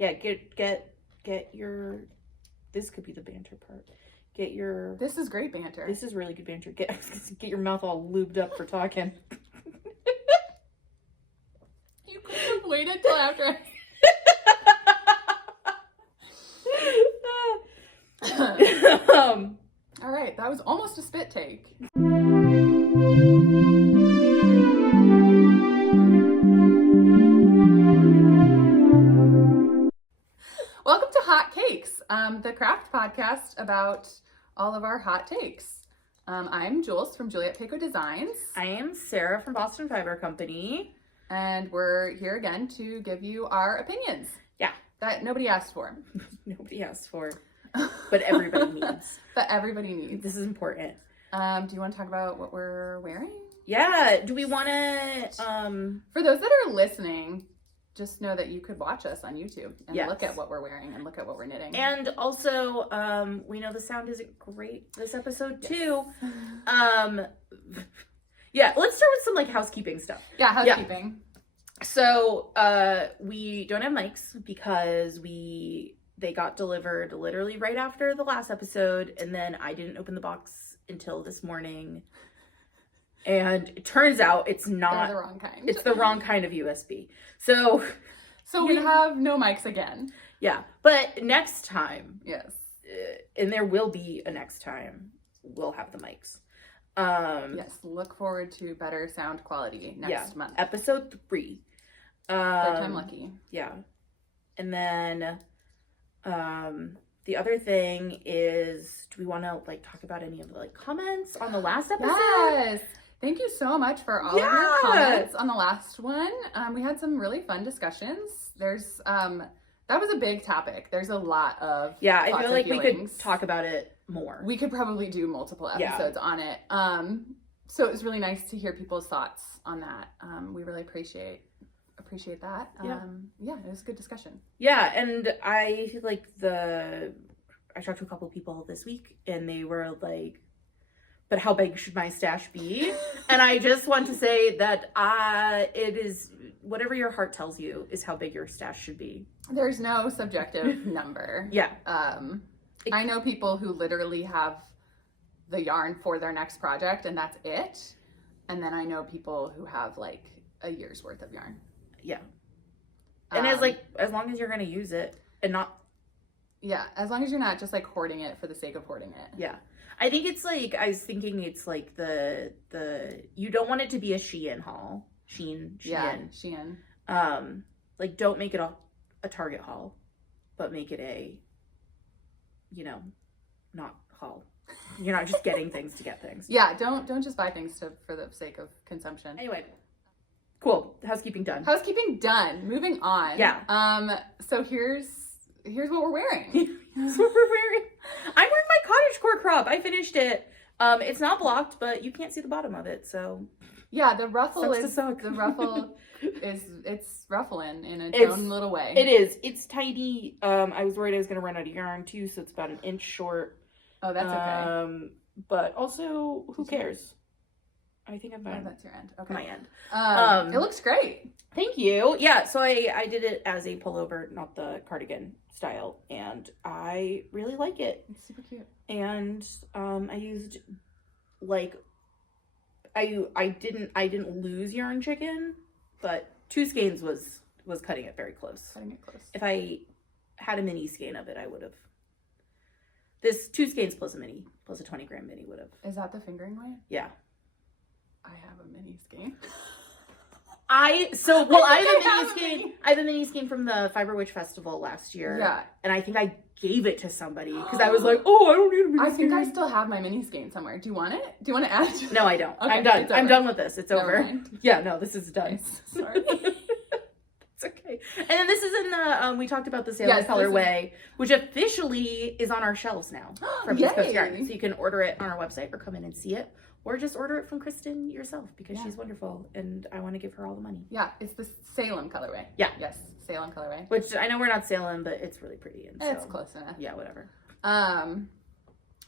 Yeah, get your, this could be the banter part. Get your, This is great banter. This is really good banter. Get your mouth all lubed up for talking. You could have waited till after. All right, that was almost a spit take. Welcome to Hot Cakes, the craft podcast about all of our hot takes. I'm Jules from Juliette Pécaut Designs. I am Sara from Boston Fiber Company. And we're here again to give you our opinions. Yeah. That nobody asked for. Nobody asked for, but everybody needs. But everybody needs. This is important. Do you want to talk about what we're wearing? Yeah. Do we want to... For those that are listening, just know that you could watch us on YouTube and look at what we're wearing and look at what we're knitting. And also, we know the sound isn't great this episode too. Yeah, let's start with some like housekeeping stuff. Yeah, housekeeping. Yeah. So, we don't have mics because they got delivered literally right after the last episode, and then I didn't open the box until this morning. And it turns out it's not the wrong kind. It's the wrong kind of USB. So we have no mics again. Yeah, but next time, yes, and there will be a next time, we'll have the mics. Yes, look forward to better sound quality next month. Episode 3. Third time lucky. Yeah. And then the other thing is, do we want to like talk about any of the like comments on the last episode? Yes. Thank you so much for all of your comments on the last one. We had some really fun discussions. There's that was a big topic. There's a lot of I feel like we could talk about it more. We could probably do multiple episodes on it. So it was really nice to hear people's thoughts on that. We really appreciate that. It was a good discussion. Yeah, and I feel like I talked to a couple people this week and they were like, but how big should my stash be? And I just want to say that it is whatever your heart tells you is how big your stash should be. There's no subjective number. Yeah. I know people who literally have the yarn for their next project and that's it. And then I know people who have like a year's worth of yarn. Yeah. And as long as you're going to use it and not. Yeah. As long as you're not just like hoarding it for the sake of hoarding it. Yeah. I think it's like, I was thinking it's like you don't want it to be a Shein haul. Shein. Yeah, Shein. Like don't make it a Target haul, but make it a, not haul. You're not just getting things to get things. Yeah, don't just buy things for the sake of consumption. Anyway, cool. Housekeeping done. Housekeeping done. Moving on. Yeah. So here's what we're wearing. Here's what we're wearing. I'm wearing my cottagecore crop. I finished it. It's not blocked, but you can't see the bottom of it, so. Yeah, the ruffle it's ruffling in its own little way. It is. It's tiny. I was worried I was going to run out of yarn too, so it's about an inch short. Oh, that's okay. But also, who cares? I think I'm fine. Oh, that's your end. Okay. My end. It looks great. Thank you. Yeah, so I did it as a pullover, not the cardigan style, and I really like it. It's super cute. And I used like I didn't lose yarn chicken, but 2 skeins was cutting it very close. Cutting it close. If I had a mini skein of it, I would have. This 2 skeins plus a 20 gram mini would have. Is that the fingering weight? Yeah. I have a mini skein. I have a mini skein from the Fiber Witch Festival last year. Yeah. And I think I gave it to somebody because I was like, oh, I don't need a mini skein. I think I still have my mini skein somewhere. Do you want it? Do you want to add it? No, I don't. Okay, I'm done. I'm done with this. It's Never over. mind. Yeah, no, this is done. Nice. Sorry. It's okay. And then this is in the, we talked about the Sailor colorway, which officially is on our shelves now from East Coast Yarn. So you can order it on our website or come in and see it. Or just order it from Kristen yourself because she's wonderful and I want to give her all the money. Yeah, it's the Salem colorway. Yeah. Yes, Salem colorway. Which I know we're not Salem, but it's really pretty. And it's close enough. Yeah, whatever.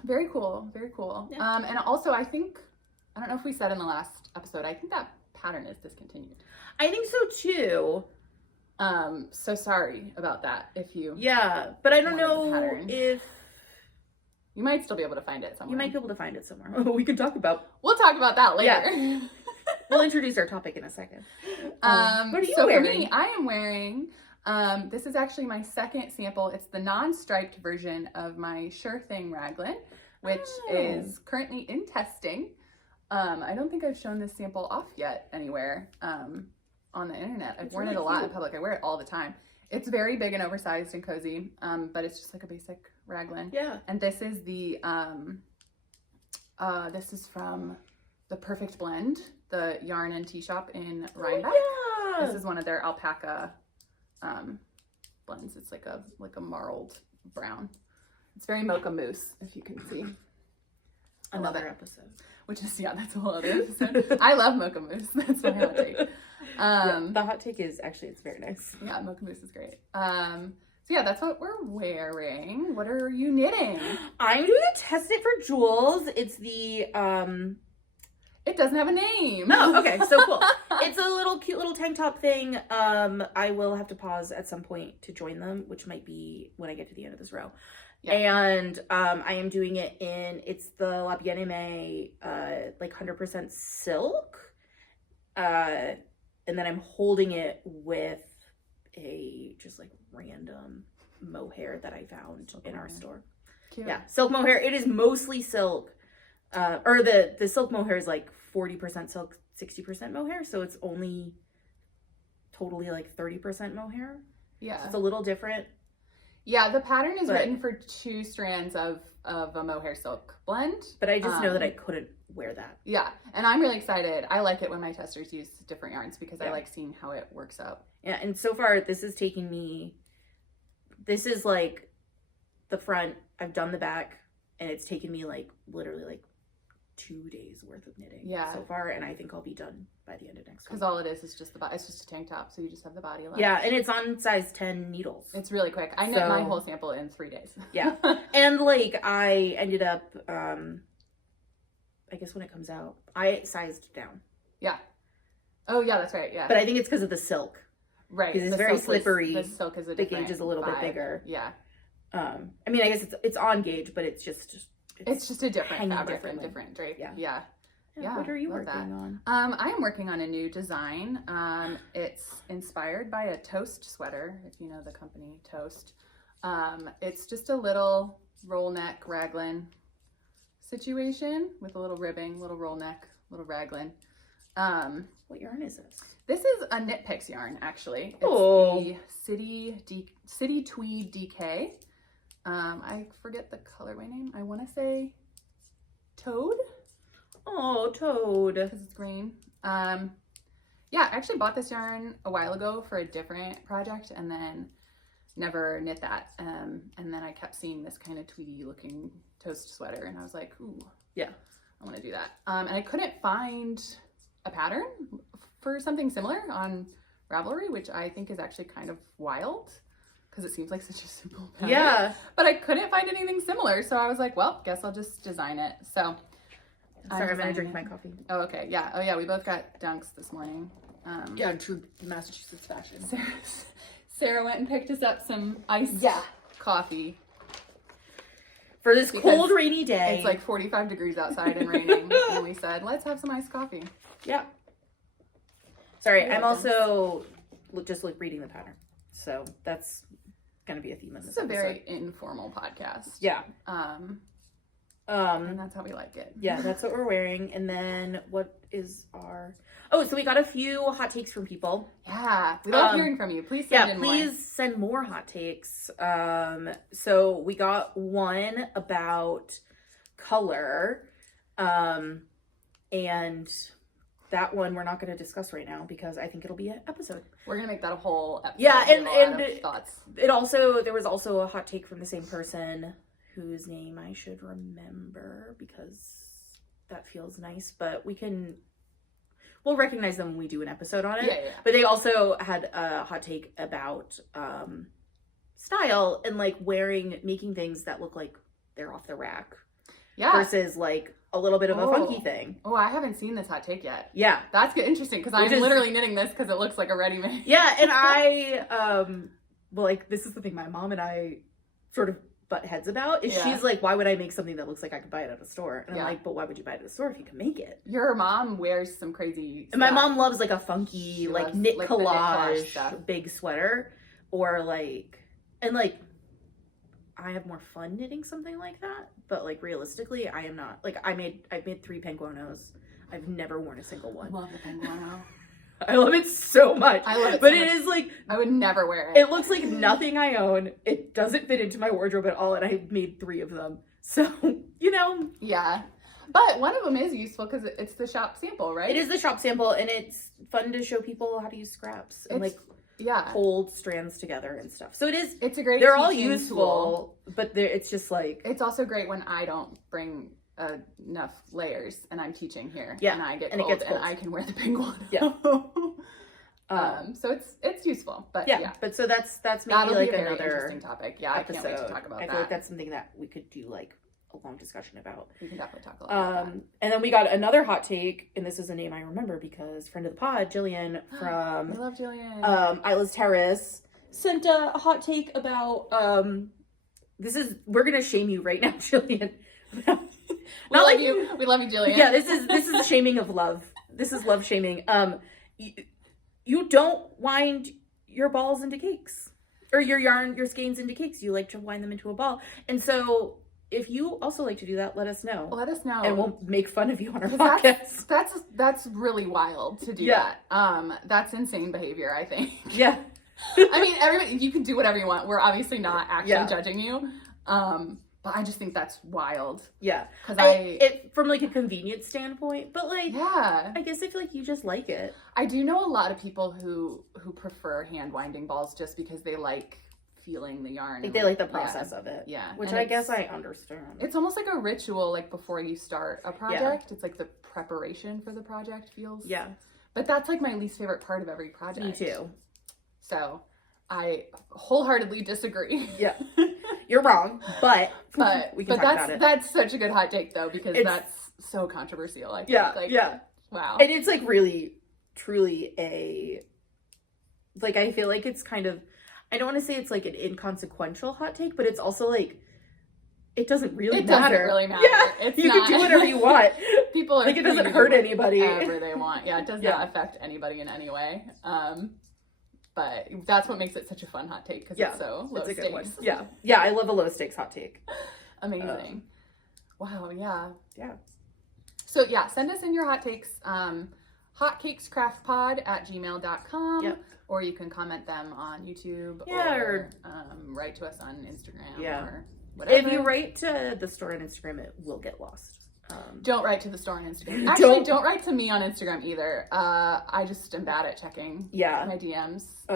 Very cool. Very cool. Yeah. And also I don't know if we said in the last episode, I think that pattern is discontinued. I think so too. So sorry about that if you Yeah, but I don't know if you might still be able to find it somewhere. You might be able to find it somewhere. Oh, we can talk about. We'll talk about that later. Yeah. We'll introduce our topic in a second. What are you wearing? For me, I am wearing, this is actually my second sample. It's the non-striped version of my Thing Raglan, which is currently in testing. I don't think I've shown this sample off yet anywhere on the internet. I've worn it a lot in public. I wear it all the time. It's very big and oversized and cozy, but it's just like a basic raglan. Yeah. And this is the, this is from the Perfect Blend, the yarn and tea shop in Rhinebeck. Oh, yeah. This is one of their alpaca blends. It's like a marled brown. It's very mocha mousse, if you can see. Another episode. Which is, yeah, that's a whole other episode. I love mocha mousse. That's my hot take. The hot take is actually, it's very nice. Yeah, mocha mousse is great. So yeah, that's what we're wearing. What are you knitting? I'm doing a test knit for Jules. It's the, it doesn't have a name. Oh, okay, so cool. It's a little cute little tank top thing. I will have to pause at some point to join them, which might be when I get to the end of this row. Yeah. And I am doing it in, it's the La Bien-Aimée, like 100% silk. And then I'm holding it with a just like random mohair that I found in our store. Cute. Yeah, silk mohair. It is mostly silk. Or the silk mohair is like 40% silk, 60% mohair. So it's only totally like 30% mohair. Yeah. So it's a little different. Yeah, the pattern is written for 2 strands of a mohair silk blend. But I just know that I couldn't wear that. Yeah, and I'm really excited. I like it when my testers use different yarns because I like seeing how it works out. Yeah, and so far this is taking me, this is like the front, I've done the back, and it's taken me like literally like 2 days worth of knitting so far, and I think I'll be done by the end of next week. Because all it is just it's just a tank top, so you just have the body left. Yeah, and it's on size 10 needles. It's really quick. I knit my whole sample in 3 days. Yeah, and like I ended up, I guess when it comes out, I sized down. Yeah. Oh yeah, that's right. Yeah. But I think it's because of the silk. Right. Because it's very slippery. The silk is a the gauge is a little bit bigger. Yeah. I mean, I guess it's on gauge, but it's just a different fabric and different drape. Yeah. What are you working on? I am working on a new design. It's inspired by a Toast sweater, if you know the company Toast. It's just a little roll neck raglan situation with a little ribbing, little roll neck, little raglan. What yarn is this? This is a Knit Picks yarn, actually. It's the City Tweed DK. I forget the colorway name. I want to say Toad. Oh, Toad. Because it's green. Yeah, I actually bought this yarn a while ago for a different project and then never knit that. And then I kept seeing this kind of tweedy looking Toast sweater and I was like, ooh, yeah, I want to do that. And I couldn't find a pattern for something similar on Ravelry, which I think is actually kind of wild because it seems like such a simple pattern. Yeah. But I couldn't find anything similar. So I was like, well, guess I'll just design it. So sorry, I'm going to drink my coffee. Oh, okay. Yeah. Oh, yeah. We both got dunks this morning. Yeah, true Massachusetts fashion. Sarah went and picked us up some iced coffee. For this cold, rainy day. It's like 45 degrees outside and raining. And we said, let's have some iced coffee. Yeah. Sorry, I'm also just like reading the pattern. So that's going to be a theme of this episode. It's a very informal podcast. Yeah. And that's how we like it. Yeah, that's what we're wearing. And then what is our... Oh, so we got a few hot takes from people. Yeah, we love hearing from you. Please send in more. Yeah, please send more hot takes. So we got one about color. And that one we're not going to discuss right now because I think it'll be an episode. We're going to make that a whole episode. Yeah, and thoughts. There was also a hot take from the same person whose name I should remember because that feels nice, but we'll recognize them when we do an episode on it. Yeah. But they also had a hot take about style and like making things that look like they're off the rack. Yeah. Versus like a little bit of a funky thing. Oh, I haven't seen this hot take yet. Yeah. That's interesting because I'm literally knitting this because it looks like a ready-made. Yeah, and I, well, like, this is the thing my mom and I sort of butt heads about, is she's like, why would I make something that looks like I could buy it at a store? And I'm like, but why would you buy it at a store if you can make it? Your mom wears some crazy stuff. And my mom loves, like, a funky, like, knit collage big sweater. Or, like, and, like, I have more fun knitting something like that, but like realistically, I am not. Like I've made 3 penguinos. I've never worn a single one. I love the penguino. I love it so much. I love it, but so it much. is like I would never wear it. It looks like nothing I own. It doesn't fit into my wardrobe at all, and I made 3 of them. So you know, yeah. But one of them is useful because it's the shop sample, right? It is the shop sample, and it's fun to show people how to use scraps and hold strands together and stuff. So it's a great. They're all useful, but it's just like it's also great when I don't bring enough layers and I'm teaching here. Yeah, and I get and cold, it gets cold. and I can wear the penguin. Yeah. So it's useful, but But so that's maybe that'll like be a very another interesting topic. Yeah, episode. I can't wait to talk about that. I feel like that's something that we could do like a long discussion about. We can definitely talk a lot about that. And then we got another hot take, and this is a name I remember because friend of the pod, Jillian from I love Jillian. Isla's Terrace, sent a hot take about we're gonna shame you right now, Jillian. We love you, Jillian. Yeah, this is shaming of love. This is love shaming. You don't wind your balls into cakes, or your skeins into cakes. You like to wind them into a ball, and so. If you also like to do that, let us know. Let us know. And we'll make fun of you on our podcast. That's really wild to do that. That's insane behavior, I think. Yeah. I mean, everybody, you can do whatever you want. We're obviously not actually judging you. But I just think that's wild. Yeah. Because from like a convenience standpoint, but like, I guess I feel like you just like it. I do know a lot of people who prefer hand winding balls just because they like feeling the yarn. Like they like the process of it. Yeah. Which I guess I understand. It's almost like a ritual, like before you start a project. Yeah. It's like the preparation for the project feels. Yeah. But that's like my least favorite part of every project. Me too. So I wholeheartedly disagree. Yeah. You're wrong, but we can talk about it. That's such a good hot take though, because that's so controversial. I think. Wow. And it's like really, truly I feel like it's kind of, I don't want to say it's like an inconsequential hot take, but it's also like, it doesn't really matter. It doesn't really matter. Yeah, you can do whatever you want. People are like it doesn't hurt anybody. Whatever they want. Yeah, it does not affect anybody in any way. But that's what makes it such a fun hot take because it's so low stakes. Good one. Yeah, yeah, I love a low stakes hot take. Amazing. Wow. Yeah. Yeah. So yeah, send us in your hot takes. hotcakescraftpod@gmail.com. Yep. Or you can comment them on YouTube or write to us on Instagram or whatever. If you write to the store on Instagram, it will get lost. Don't write to the store on Instagram. Actually, don't write to me on Instagram either. I just am bad at checking my DMs.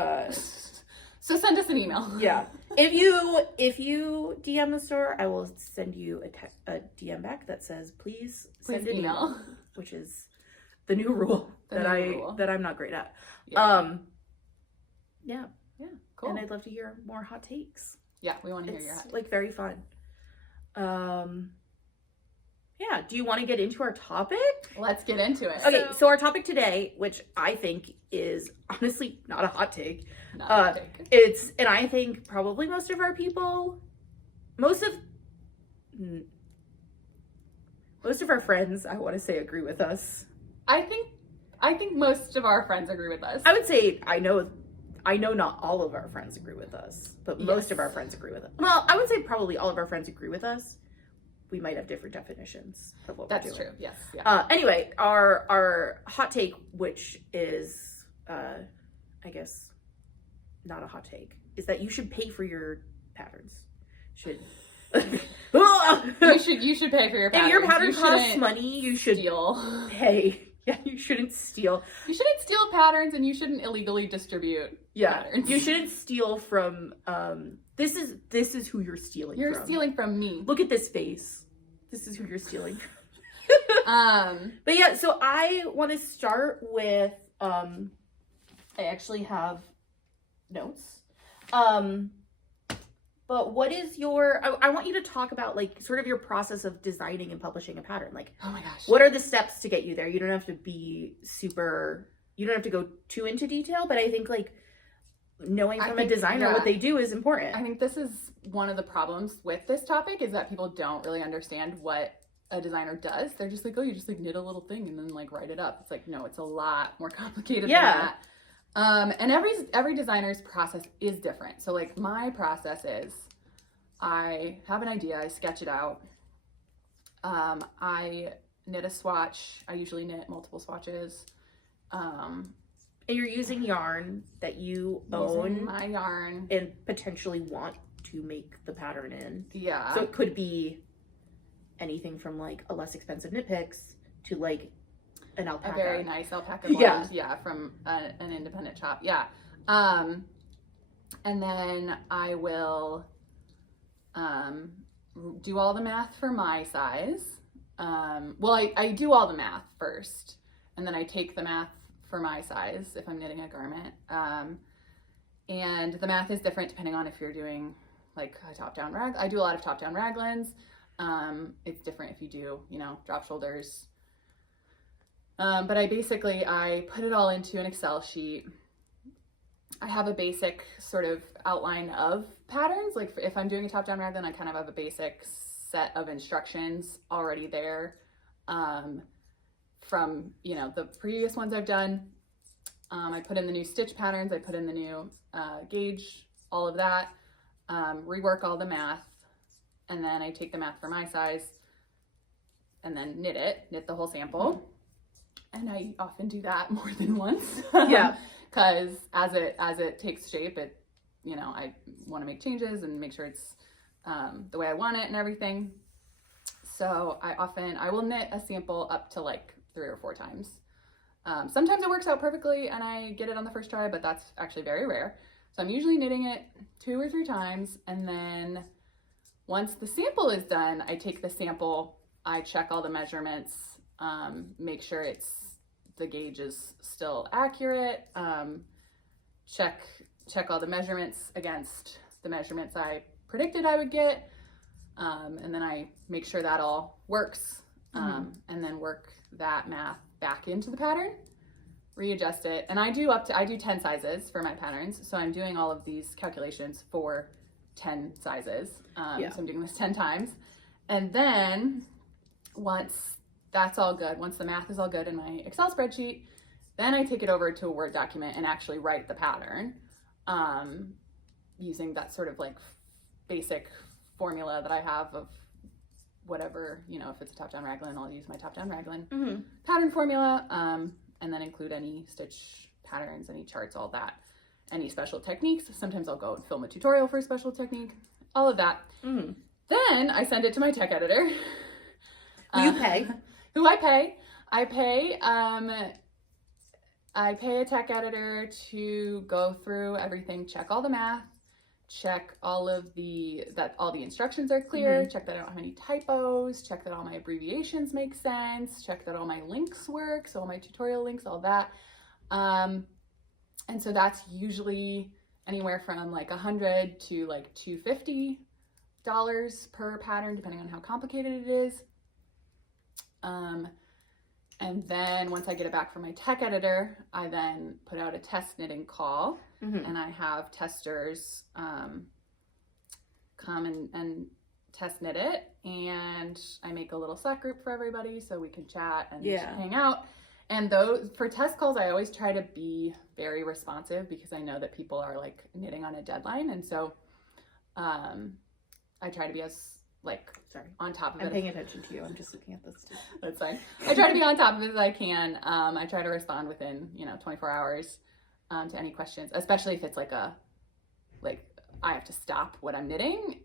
So send us an email. Yeah. If you DM the store, I will send you a DM back that says, please send an email. Which is the new rule that I'm not great at. Yeah. Yeah, cool. And I'd love to hear more hot takes. Yeah, we want to hear your hot takes. Like very fun. Yeah, do you want to get into our topic? Let's get into it. Okay, so our topic today, which I think is honestly not a hot take. Not a hot take. And I think probably most of our friends, I want to say, agree with us. I think most of our friends agree with us. I would say I know not all of our friends agree with us, but most of our friends agree with us. Well, I would say probably all of our friends agree with us. We might have different definitions of what we're doing. That's true. Yes. Yeah. Anyway, our hot take, which is, I guess, not a hot take, is that you should pay for your patterns. You should pay for your patterns. If your pattern costs money, you should pay. Yeah, you shouldn't steal. You shouldn't steal patterns, and you shouldn't illegally distribute patterns. You shouldn't steal from. This is who you're stealing. You're stealing from me. Look at this face. This is who you're stealing from. But yeah, so I want to start with. I actually have notes. But what is your, I want you to talk about like sort of your process of designing and publishing a pattern. Like, oh my gosh, what are the steps to get you there? You don't have to be you don't have to go too into detail, but I think like knowing from a designer what they do is important. I think this is one of the problems with this topic is that people don't really understand what a designer does. They're just like, oh, you just like knit a little thing and then like write it up. It's like, no, it's a lot more complicated than that. And every designer's process is different. So like my process is I have an idea, I sketch it out. I knit a swatch. I usually knit multiple swatches. And you're using yarn that you own. My yarn. And potentially want to make the pattern in. Yeah. So it could be anything from like a less expensive knit picks to like an alpaca. A very nice alpaca blend, from an independent shop. Yeah. And then I will do all the math for my size. Well, I do all the math first, and then I take the math for my size if I'm knitting a garment. And the math is different depending on if you're doing like a top-down rag. I do a lot of top-down raglans. It's different if you do, drop shoulders. But I put it all into an Excel sheet. I have a basic sort of outline of patterns. Like if I'm doing a top-down raglan, I kind of have a basic set of instructions already there from, the previous ones I've done. I put in the new stitch patterns. I put in the new gauge, all of that, rework all the math. And then I take the math for my size and then knit the whole sample. And I often do that more than once. Yeah. Because as it takes shape, I want to make changes and make sure it's the way I want it and everything. So I will knit a sample up to like 3 or 4 times. Sometimes it works out perfectly and I get it on the first try, but that's actually very rare. So I'm usually knitting it 2 or 3 times, and then once the sample is done, I take the sample, I check all the measurements, make sure the gauge is still accurate, check all the measurements against the measurements I predicted I would get, and then I make sure that all works, and then work that math back into the pattern, readjust it, and I do 10 sizes for my patterns, so I'm doing all of these calculations for 10 sizes. So I'm doing this 10 times. And then once that's all good, once the math is all good in my Excel spreadsheet, then I take it over to a Word document and actually write the pattern using that sort of like basic formula that I have of whatever, if it's a top-down raglan, I'll use my top-down raglan pattern formula, and then include any stitch patterns, any charts, all that. Any special techniques. Sometimes I'll go and film a tutorial for a special technique, all of that. Then I send it to my tech editor. Who you pay? Who I pay. I pay a tech editor to go through everything, check all the math, check all the instructions are clear, check that I don't have any typos, check that all my abbreviations make sense, check that all my links work, so all my tutorial links, all that. And so that's usually anywhere from like $100 to like $250 per pattern, depending on how complicated it is. And then once I get it back from my tech editor, I then put out a test knitting call, and I have testers come and test knit it, and I make a little Slack group for everybody so we can chat and hang out. And for test calls, I always try to be very responsive because I know that people are like knitting on a deadline, and so I try to be as on top of it. I'm paying attention to you. I'm just looking at this too. That's fine. I try to be on top of it as I can. I try to respond within 24 hours to any questions, especially if it's like I have to stop what I'm knitting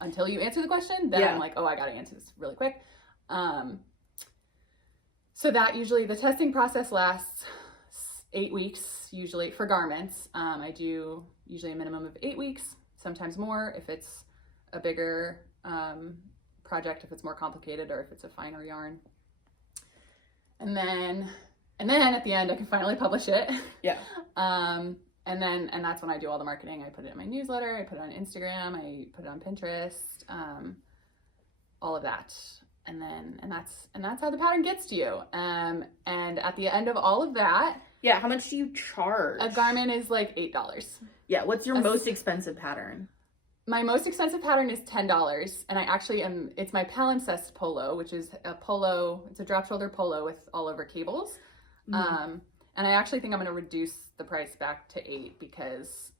until you answer the question. Then I'm like, oh, I got to answer this really quick. So that usually the testing process lasts 8 weeks, usually for garments. I do usually a minimum of 8 weeks, sometimes more if it's a bigger project, if it's more complicated, or if it's a finer yarn. And then at the end, I can finally publish it. and that's when I do all the marketing. I put it in my newsletter, I put it on Instagram, I put it on Pinterest, all of that. And that's how the pattern gets to you. And at the end of all of that, yeah, how much do you charge? A garment is like $8. Yeah, what's your most expensive pattern? My most expensive pattern is $10, and I actually it's my palimpsest polo, which is a polo, it's a drop shoulder polo with all over cables. And I actually think I'm going to reduce the price back to $8 because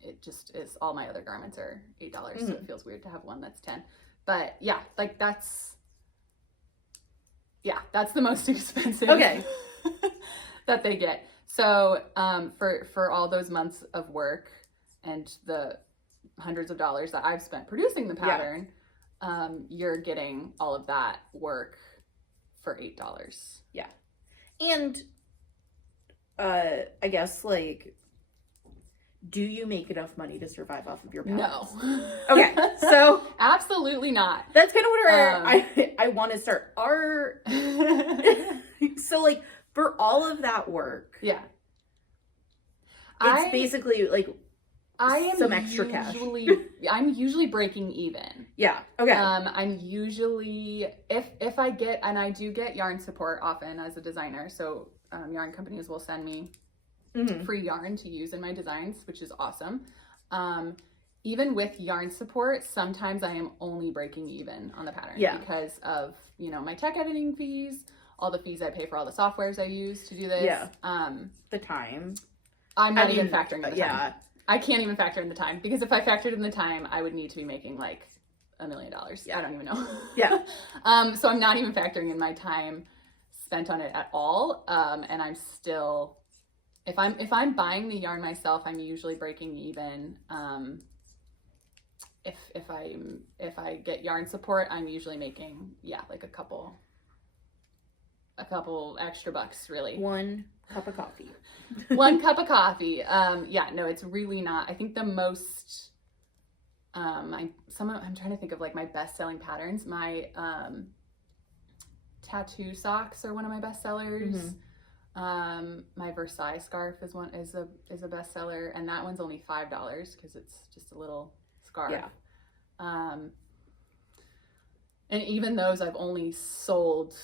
it just is, all my other garments are $8, so it feels weird to have one that's $10. But yeah, like that's the most expensive that they get. So for all those months of work and the hundreds of dollars that I've spent producing the pattern, you're getting all of that work for $8. Yeah. And I guess, like, do you make enough money to survive off of your patterns? No. Okay, so absolutely not. that's kind of where I want to start. So, like, for all of that work, Yeah. it's basically like I am some extra cash. I'm usually breaking even. Yeah. Okay. I'm usually, if I get, and I do get yarn support often as a designer, so yarn companies will send me free yarn to use in my designs, which is awesome. Even with yarn support, sometimes I am only breaking even on the pattern because of, my tech editing fees, all the fees I pay for all the softwares I use to do this. Yeah. The time. I'm not even factoring in the time. Yeah. I can't even factor in the time, because if I factored in the time, I would need to be making like $1 million. Yeah. I don't even know. Yeah. So I'm not even factoring in my time spent on it at all. And I'm still, if I'm buying the yarn myself, I'm usually breaking even. If I get yarn support, I'm usually making like a couple extra bucks, really. One cup of coffee. One cup of coffee. No, it's really not. I think the most, I'm trying to think of like my best-selling patterns. My tattoo socks are one of my best sellers. My Versailles scarf is a bestseller, and that one's only $5 because it's just a little scarf. Yeah. And even those I've only sold,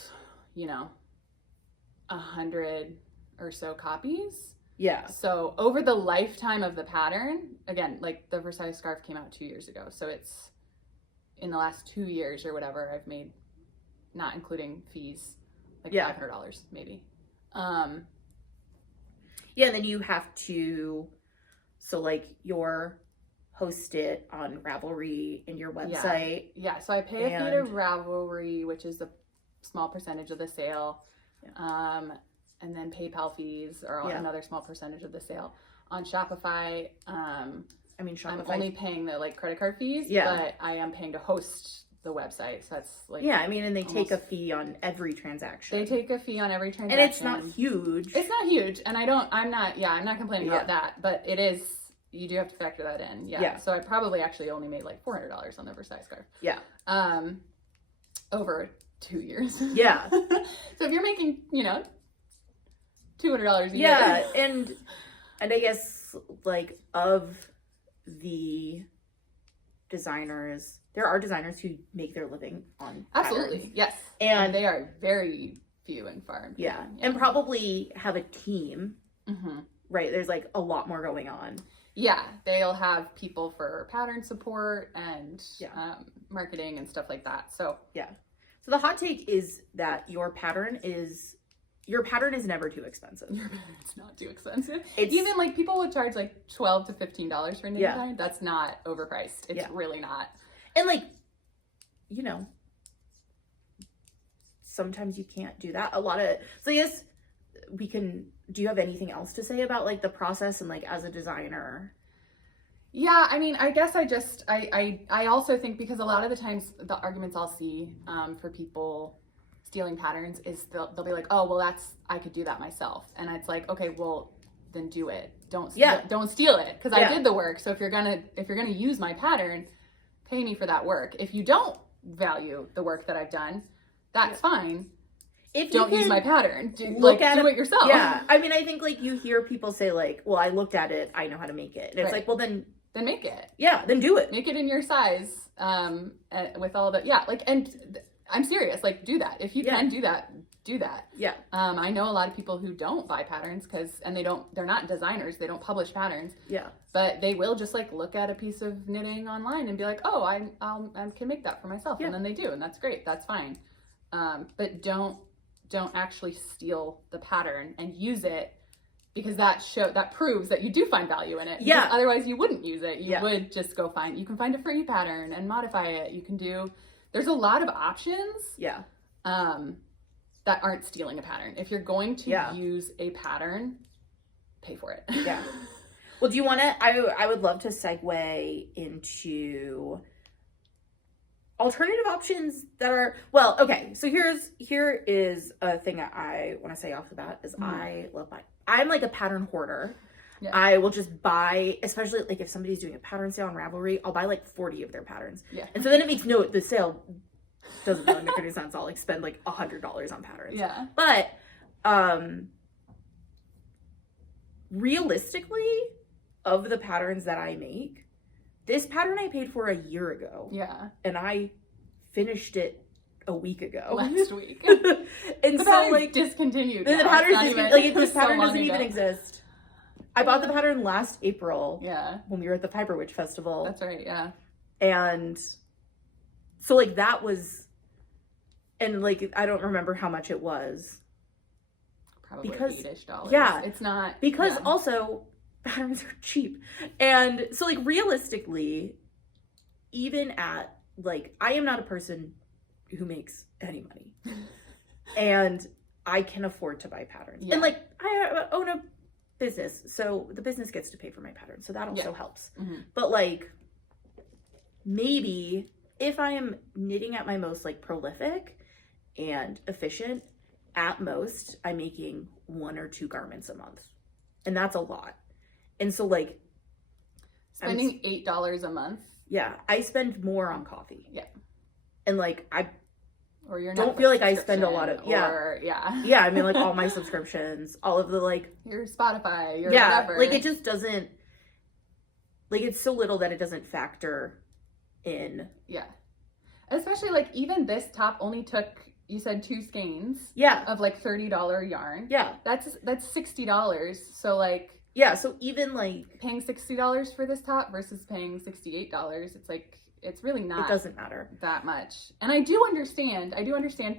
100 or so copies. Yeah. So over the lifetime of the pattern, again, like the Versailles scarf came out 2 years ago. So it's in the last 2 years or whatever, I've made, not including fees, like $500 maybe. And then you have to, so like your host it on Ravelry in your website. Yeah. So I pay a fee to Ravelry, which is a small percentage of the sale. And then PayPal fees are another small percentage of the sale. On Shopify, Shopify, I'm only paying the like credit card fees, but I am paying to host the website. So that's like, and they take a fee on every transaction. They take a fee on every transaction. And it's not huge. It's not huge. And I'm not complaining about that, but it is, you do have to factor that in. Yeah. So I probably actually only made like $400 on the Versailles scarf. Yeah. Over 2 years. Yeah. So if you're making, $200 a year. Yeah, and I guess like of the designers, there are designers who make their living on absolutely patterns. Yes, and they are very few and far. Yeah, and probably have a team. Right, there's like a lot more going on. Yeah, they'll have people for pattern support and marketing and stuff like that. So so the hot take is that your pattern is never too expensive. It's not too expensive. It's, even like people would charge like $12 to $15 for a knitting pattern. That's not overpriced. It's really not. And like, sometimes you can't do that. So I guess do you have anything else to say about like the process and like as a designer? Yeah, I guess I also think, because a lot of the times the arguments I'll see for people stealing patterns is they'll be like, oh, well, I could do that myself. And it's like, okay, well, then do it. Don't steal it, because I did the work. So if you're gonna use my pattern, pay me for that work. If you don't value the work that I've done, that's fine. if don't you use can my pattern. look at do it yourself. Yeah. I mean, I think like you hear people say like, well, I looked at it, I know how to make it. And it's Right. like, well then make it. Yeah, then do it. Make it in your size. With all the I'm serious. Like, do that if you can do that. Do that. Yeah. I know a lot of people who don't buy patterns they're not designers. They don't publish patterns. Yeah. But they will just like look at a piece of knitting online and be like, oh, I can make that for myself. And then they do. And that's great. That's fine. But don't actually steal the pattern and use it, because that proves that you do find value in it. Yeah. Because otherwise you wouldn't use it. You would just go you can find a free pattern and modify it. There's a lot of options. Yeah. That aren't stealing a pattern. If you're going to use a pattern, pay for it. Yeah. Well, do you want to, I would love to segue into alternative options that are, well, okay. So here is a thing that I want to say off the bat is I love buying. I'm like a pattern hoarder. Yeah. I will just buy, especially like if somebody's doing a pattern sale on Ravelry, I'll buy like 40 of their patterns. Yeah. And so then it makes the sale doesn't really make any sense. I'll like spend like $100 on patterns. Yeah. But realistically, of the patterns that I make, this pattern I paid for a year ago. Yeah. And I finished it a week ago. Last week. And the so like discontinued. The pattern this pattern doesn't even exist. I bought the pattern last April. Yeah. When we were at the Fiber Witch Festival. That's right, yeah. And so like that was, and like I don't remember how much it was. Probably $8-ish. Yeah. It's not, because also patterns are cheap. And so like realistically, even at like, I am not a person who makes any money. And I can afford to buy patterns. Yeah. And like I own a business, so the business gets to pay for my patterns. So that also helps. Mm-hmm. But like maybe if I am knitting at my most like prolific and efficient, at most I'm making 1 or 2 garments a month. And that's a lot. And so like spending $8 a month. Yeah. I spend more on coffee. Yeah. And like or your don't feel like I spend a lot of yeah I mean like all my subscriptions, all of the like your Spotify, your whatever. Like it just doesn't, like it's so little that it doesn't factor in. Yeah, especially like even this top only took, you said 2 skeins of like $30 yarn. That's $60. So like so even like paying $60 for this top versus paying $68, it's like it's really not, it doesn't matter that much. And I do understand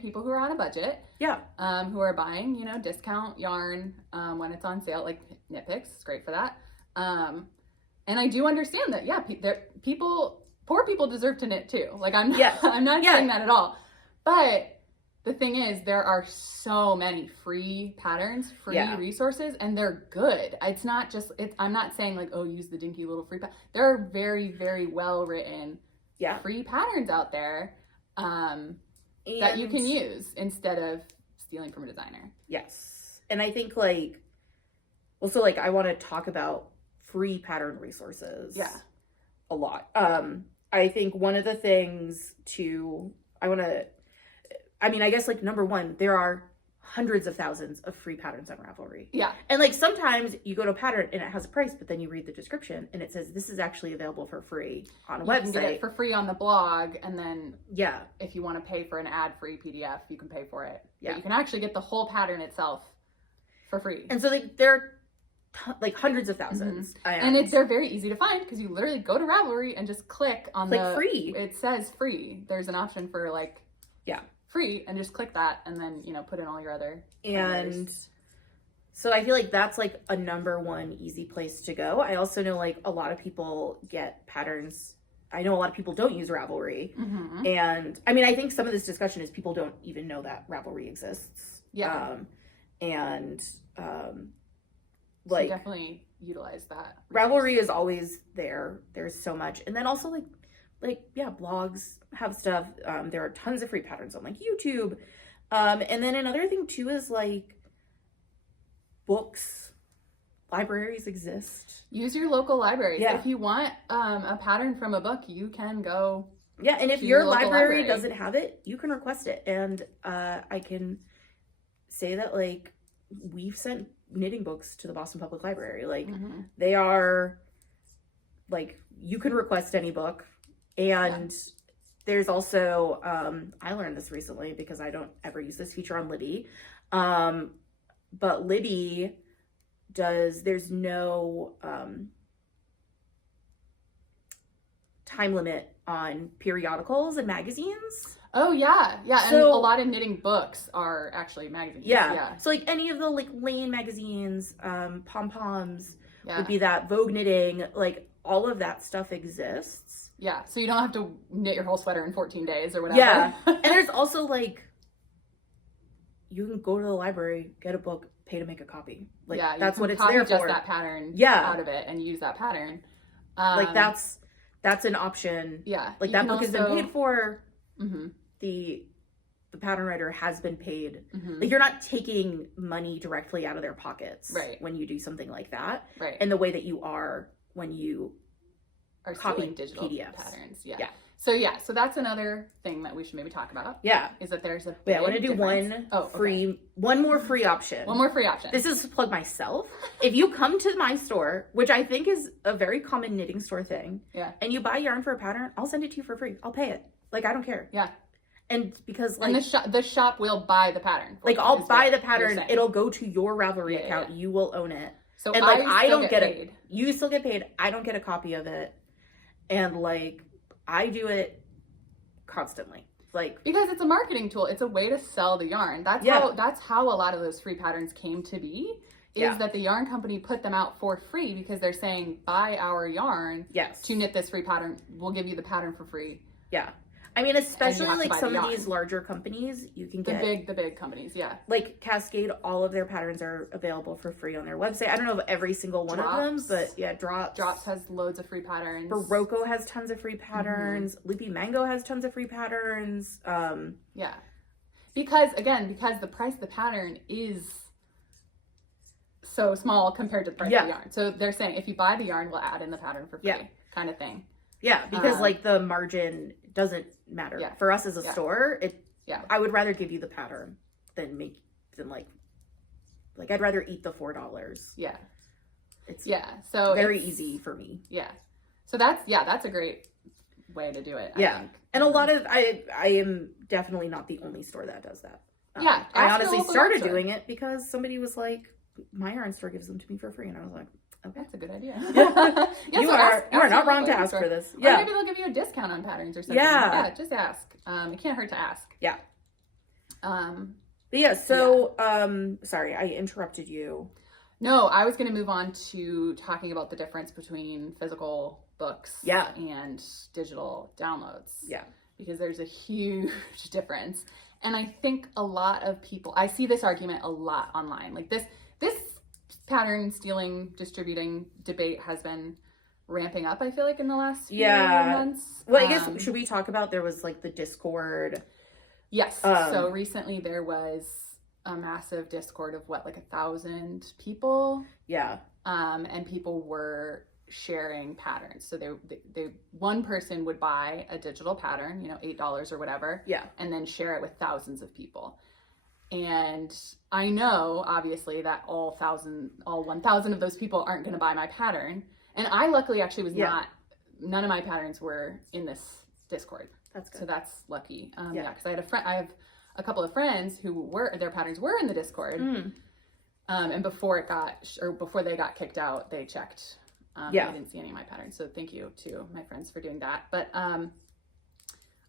people who are on a budget, who are buying, discount yarn when it's on sale, like Knit Picks, it's great for that. And I do understand that poor people deserve to knit too. Like I'm not saying that at all. But the thing is, there are so many free patterns, free resources, and they're good. It's not just, I'm not saying like, oh, use the dinky little free pattern. There are very, very well written free patterns out there that you can use instead of stealing from a designer. Yes. And I think like, well, so like I want to talk about free pattern resources. Yeah. A lot. I think one of the things I guess like number one, there are hundreds of thousands of free patterns on Ravelry. Yeah. And like sometimes you go to a pattern and it has a price, but then you read the description and it says this is actually available for free on a website. You can get it for free on the blog, and then if you want to pay for an ad-free PDF, you can pay for it. Yeah. But you can actually get the whole pattern itself for free. And so like there are like hundreds of thousands. Mm-hmm. And they're very easy to find because you literally go to Ravelry and just click on free. It says free. There's an option for like free, and just click that and then put in all your other and so I feel like that's like a number one easy place to go. I also know like a lot of people get patterns. I know a lot of people don't use Ravelry. Mm-hmm. And I mean, I think some of this discussion is people don't even know that Ravelry exists. Like definitely utilize that. Ravelry is always there. There's so much. And then also blogs have stuff. There are tons of free patterns on like YouTube. And then another thing too is like books. Libraries exist. Use your local libraries. If you want a pattern from a book, you can go. Yeah, and if your library doesn't have it, you can request it, and I can say that, like, we've sent knitting books to the Boston Public Library. Like, Mm-hmm. they are, like, you can request any book. And there's also, I learned this recently because I don't ever use this feature on Libby. But Libby there's no time limit on periodicals and magazines. Oh, yeah. Yeah, and So- a lot of knitting books are actually magazines. Yeah. So, like, any of the, like, Lane magazines, Pom-Poms Yeah. would be that, Vogue Knitting, like, all of that stuff exists. Yeah, so you don't have to knit your whole sweater in 14 days or whatever. Yeah. And there's also, like, you can go to the library, get a book, pay to make a copy. Like, yeah, that's what it's copy there just for. that pattern Yeah. out of it and use that pattern. Like, that's an option. Yeah. Like, you that can book has been also- paid for. Mhm. The pattern writer has been paid. Mhm. Like, you're not taking money directly out of their pockets Right. when you do something like that. Right. In the way that you are when you Or copy stealing digital PDFs. patterns. Yeah. So that's another thing that we should maybe talk about. Yeah. Is that there's a But yeah, I want to big do difference. one more free option. One more free option. This is to plug myself. If you come to my store, which I think is a very common knitting store thing, Yeah. and you buy yarn for a pattern, I'll send it to you for free. I'll pay it. Like, I don't care. Yeah. And because, like, And the shop will buy the pattern. for like, you, I'll is buy what the you're pattern. saying. It'll go to your Ravelry Yeah, account. yeah. You will own it. So And, like, I still don't get paid. it. You still get paid. I don't get a copy of it. And, like, I do it constantly. Like, Because it's a marketing tool. It's a way to sell the yarn. That's how a lot of those free patterns came to be. Is Yeah. that the yarn company put them out for free because they're saying buy our yarn yes. to knit this free pattern. We'll give you the pattern for free. Yeah. I mean, especially, have to like, buy some the of yarn. these larger companies, you can The get... big companies, yeah. Like, Cascade, all of their patterns are available for free on their website. I don't know if every single one of them, Drops. but yeah, Drops. Drops has loads of free patterns. Barocco has tons of free patterns. Loopy Mango has tons of free patterns. Yeah. Because the price of the pattern is so small compared to the price of the yarn. So they're saying if you buy the yarn, we'll add in the pattern for free, kind of thing. Yeah, because like the margin doesn't matter. Yeah. For us as a store, Yeah. I would rather give you the pattern than like I'd rather eat the $4. Yeah. It's So very it's easy for me. Yeah. So that's a great way to do it. I think. And a lot of I am definitely not the only store that does that. Yeah, I ask your honestly local started yarn store. doing it because somebody was like, my yarn store gives them to me for free, and I was like, okay. That's a good idea. Yeah. Yeah, you so are ask not your wrong to local ask store. for this. Or Yeah. maybe they'll give you a discount on patterns or something. Yeah. Yeah, just ask. It can't hurt to ask. Yeah. But yeah, so sorry, I interrupted you. No, I was going to move on to talking about the difference between physical books and digital downloads. Yeah. Because there's a huge difference. And I think a lot of people, I see this argument a lot online. Like this pattern stealing, distributing debate has been ramping up, I feel like, in the last few months. Well, I guess, should we talk about, there was like the Discord? Yes. So recently there was a massive Discord of 1,000 people. Yeah. And people were sharing patterns. So they one person would buy a digital pattern, $8 or whatever. Yeah. And then share it with thousands of people. And I know, obviously, that all 1,000 of those people aren't going to buy my pattern. And I luckily actually was none of my patterns were in this Discord. That's good. So that's lucky. Because I have a couple of friends who their patterns were in the Discord. And before they got kicked out, they checked. I didn't see any of my patterns. So thank you to my friends for doing that. But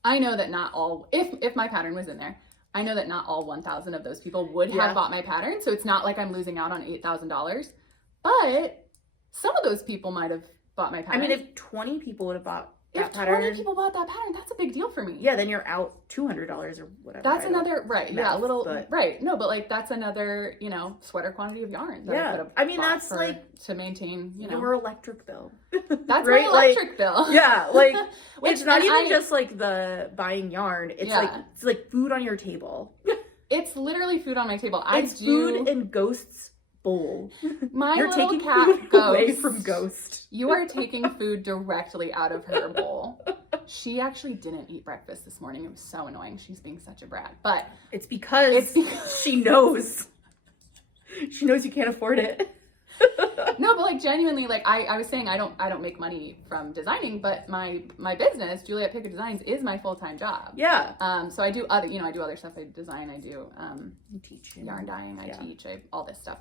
I know that not all, if my pattern was in there, I know that not all 1,000 of those people would have bought my pattern. So it's not like I'm losing out on $8,000. But some of those people might have bought my pattern. I mean, if 20 people would have bought that if pattern. 20 people bought that pattern, that's a big deal for me. Yeah, then you're out $200 or whatever. That's another, right. math, Yeah, a little, but- right. No, but like that's another, sweater quantity of yarn. That I could have I mean, bought that's like to maintain, your electric bill. That's right? my electric bill. Yeah, like Which- it's not and even just like the buying yarn. It's like food on your table. It's literally food on my table. It's food in Ghost's bowl. My You're little taking cat food Ghost. away from Ghost. You are taking food directly out of her bowl. She actually didn't eat breakfast this morning. It was so annoying. She's being such a brat. But it's because she knows. She knows you can't afford it. No, but like genuinely, like I was saying, I don't make money from designing, but my business, Juliette Pécaut Designs, is my full-time job. Yeah. So I do other, I do other stuff. I design, I do You teach yarn dyeing, I teach, all this stuff.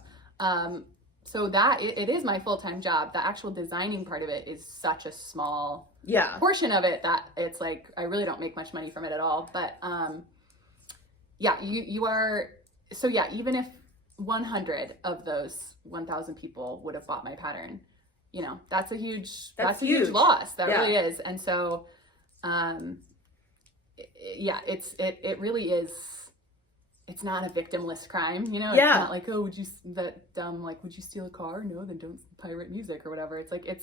So that it is my full-time job. The actual designing part of it is such a small portion of it that it's like I really don't make much money from it at all. But you are, so yeah, even if 100 of those 1,000 people would have bought my pattern, that's a huge loss. That really is. And so it really is. It's not a victimless crime, It's not like, oh, would you steal a car? No, then don't pirate music or whatever. It's like, I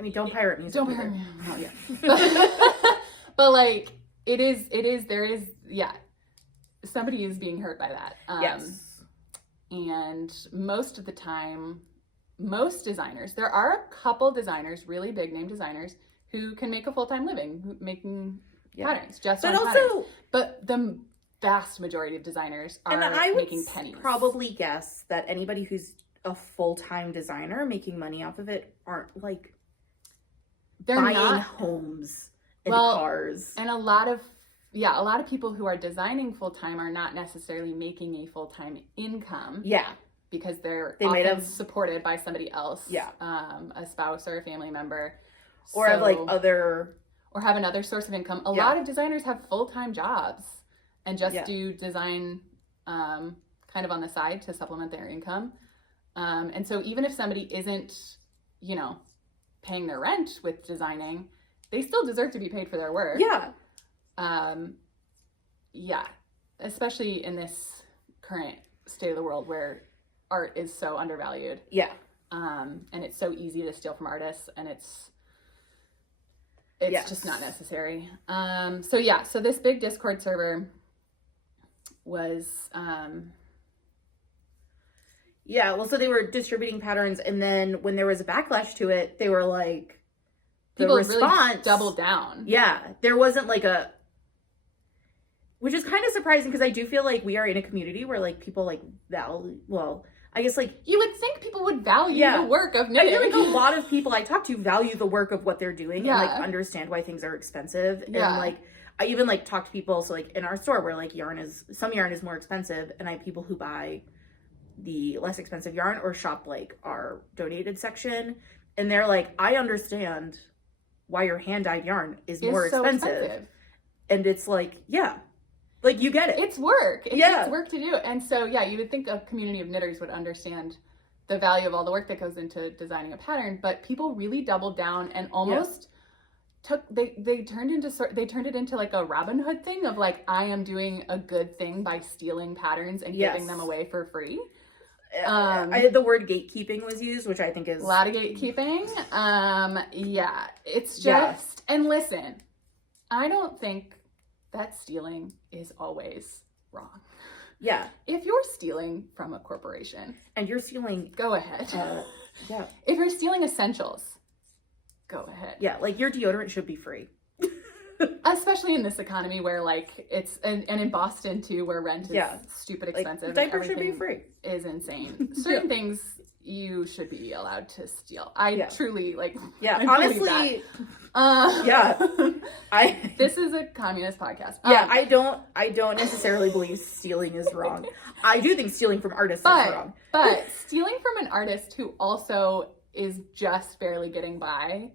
mean, don't pirate music. Don't pirate music. But like, somebody is being hurt by that. Yes. And most of the time, most designers, there are a couple designers, really big name designers, who can make a full-time living making patterns, but the vast majority of designers are making pennies. Probably guess that anybody who's a full-time designer making money off of it aren't like buying homes and cars. And a lot of people who are designing full-time are not necessarily making a full-time income. Yeah. Because they're often supported by somebody else. Yeah. A spouse or a family member. Or have another source of income. A lot of designers have full-time jobs and just do design kind of on the side to supplement their income. And so even if somebody isn't, paying their rent with designing, they still deserve to be paid for their work. Yeah. Especially in this current state of the world where art is so undervalued. Yeah. And it's so easy to steal from artists, and it's just not necessary. So this big Discord server was so they were distributing patterns, and then when there was a backlash to it, they were like, people really doubled down. Yeah, there wasn't like which is kind of surprising, because I do feel like we are in a community where like people like value, I guess like you would think people would value the work of knitting. I feel like a lot of people I talk to value the work of what they're doing and like understand why things are expensive. And like I even like talk to people, so like in our store where like some yarn is more expensive, and I have people who buy the less expensive yarn or shop like our donated section, and they're like, I understand why your hand dyed yarn is more expensive. And it's like, like, you get it. It's work. It's work to do. And so, you would think a community of knitters would understand the value of all the work that goes into designing a pattern, but people really doubled down and almost they turned it into like a Robin Hood thing of like, I am doing a good thing by stealing patterns and giving them away for free. The word gatekeeping was used, which I think is a lot of gatekeeping. It's just, and listen, I don't think that stealing is always wrong. Yeah. If you're stealing from a corporation and you're stealing, go ahead. If you're stealing essentials, go ahead. Yeah, like your deodorant should be free. Especially in this economy where like it's and in Boston too, where rent is stupid expensive. Like, diapers should be free. Is insane. Certain things you should be allowed to steal. I truly like. Yeah, honestly. This is a communist podcast. I don't necessarily believe stealing is wrong. I do think stealing from artists is wrong. But stealing from an artist who also is just barely getting by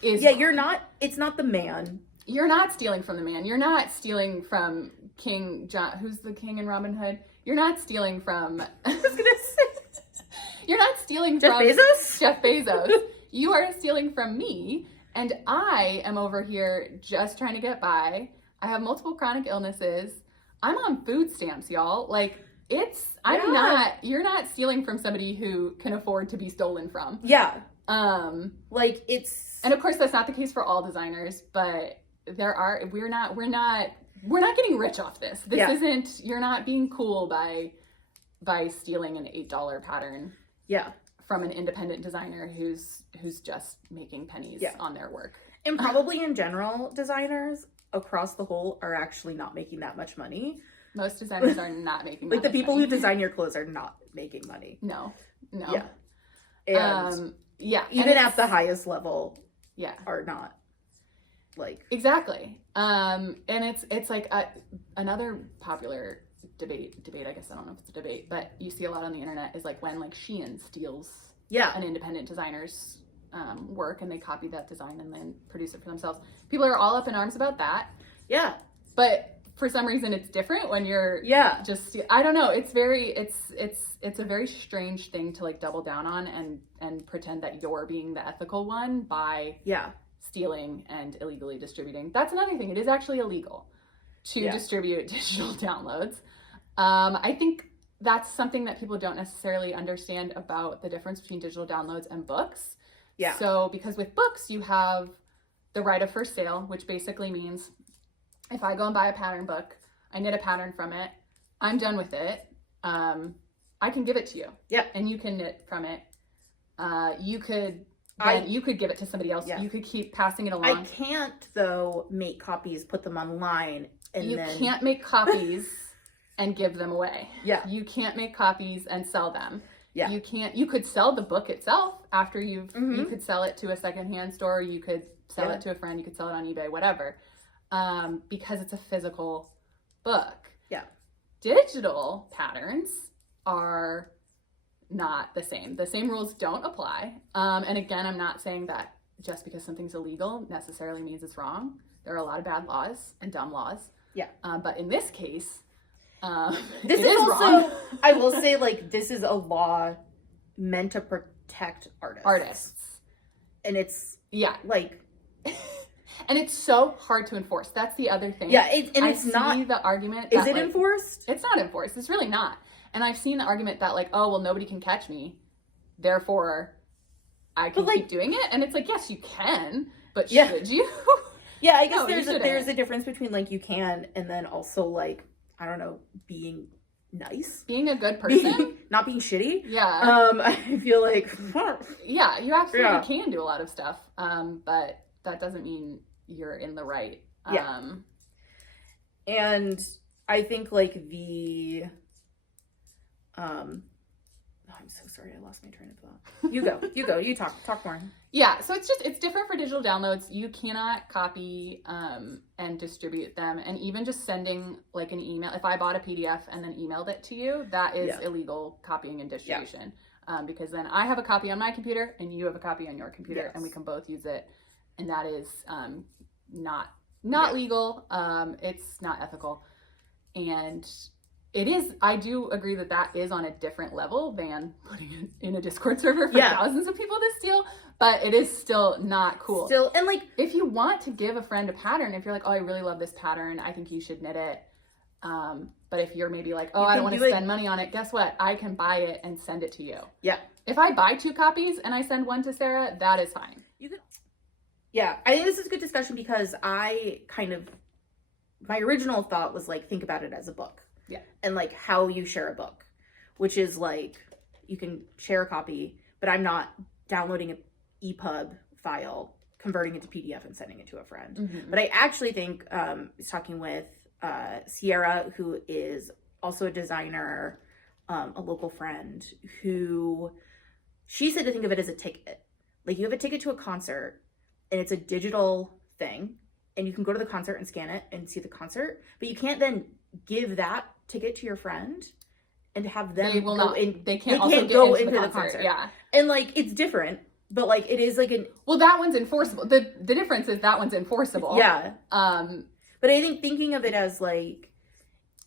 is it's not the man. You're not stealing from the man. You're not stealing from King John, who's the king in Robin Hood. You're not stealing from I was gonna say you're not stealing from Jeff Bezos. You are stealing from me. And I am over here just trying to get by. I have multiple chronic illnesses. I'm on food stamps, y'all. Like, you're not stealing from somebody who can afford to be stolen from. Yeah. And of course that's not the case for all designers, but we're not getting rich off this. This isn't, you're not being cool by stealing an $8 pattern. Yeah. From an independent designer who's just making pennies on their work. And probably in general, designers across the whole are actually not making that much money. Most designers are not making like the people money. who design your clothes are not making money. No. Yeah. And yeah. Even at the highest level, yeah, are not like exactly. And it's like another popular debate. I guess I don't know if it's a debate, but you see a lot on the internet is like when like Shein steals an independent designer's work and they copy that design and then produce it for themselves. People are all up in arms about that. Yeah. But for some reason it's different when you're just, I don't know. It's a very strange thing to like double down on and pretend that you're being the ethical one by stealing and illegally distributing. That's another thing. It is actually illegal to distribute digital downloads. I think that's something that people don't necessarily understand about the difference between digital downloads and books. Yeah. So because with books, you have the right of first sale, which basically means if I go and buy a pattern book, I knit a pattern from it, I'm done with it, I can give it to you. Yeah. And you can knit from it. You could give it to somebody else. Yeah. You could keep passing it along. I can't, though, make copies, put them online, and you can't make copies and give them away. Yeah. You can't make copies and sell them. Yeah. You could sell the book itself after you could sell it to a secondhand store, you could sell it to a friend, you could sell it on eBay, whatever. Because it's a physical book. Yeah. Digital patterns are not the same. The same rules don't apply. And again, I'm not saying that just because something's illegal necessarily means it's wrong. There are a lot of bad laws and dumb laws. Yeah. But in this case, this is also wrong. I will say, like, this is a law meant to protect artists. And it's like and it's so hard to enforce. That's the other thing. Yeah, it's not the argument. Is it enforced? It's not enforced. It's really not. And I've seen the argument that like, oh well, nobody can catch me, therefore I can keep doing it. And it's like, yes, you can, but should you? Yeah, I guess there's a difference between like you can and then also like, I don't know, being nice, being a good person, not being shitty. Yeah. I feel like yeah, you absolutely can do a lot of stuff. But that doesn't mean you're in the right. And I think like I'm so sorry, I lost my train of thought. You go, you talk more. Yeah, so it's different for digital downloads. You cannot copy and distribute them. And even just sending like an email, if I bought a PDF and then emailed it to you, that is illegal copying and distribution. Because then I have a copy on my computer and you have a copy on your computer and we can both use it. And that is not legal. It's not ethical. And it is, I do agree that is on a different level than putting it in a Discord server for thousands of people to steal, but it is still not cool. Still, and like, if you want to give a friend a pattern, if you're like, oh, I really love this pattern, I think you should knit it. But if you're maybe like, oh, I don't want to spend money on it, guess what? I can buy it and send it to you. Yeah. If I buy 2 copies and I send one to Sarah, that is fine. Yeah, I think this is a good discussion because my original thought was like, think about it as a book. Yeah. And like how you share a book, which is like, you can share a copy, but I'm not downloading an EPUB file, converting it to PDF and sending it to a friend. Mm-hmm. But I actually think, I was talking with Sierra, who is also a designer, a local friend, who she said to think of it as a ticket. Like you have a ticket to a concert and it's a digital thing and you can go to the concert and scan it and see the concert, but you can't then give that ticket to your friend and have them they can't go into the concert. Yeah. And like, it's different, but like, it is like well, that one's enforceable. The difference is that one's enforceable. Yeah. But I think thinking of it as like,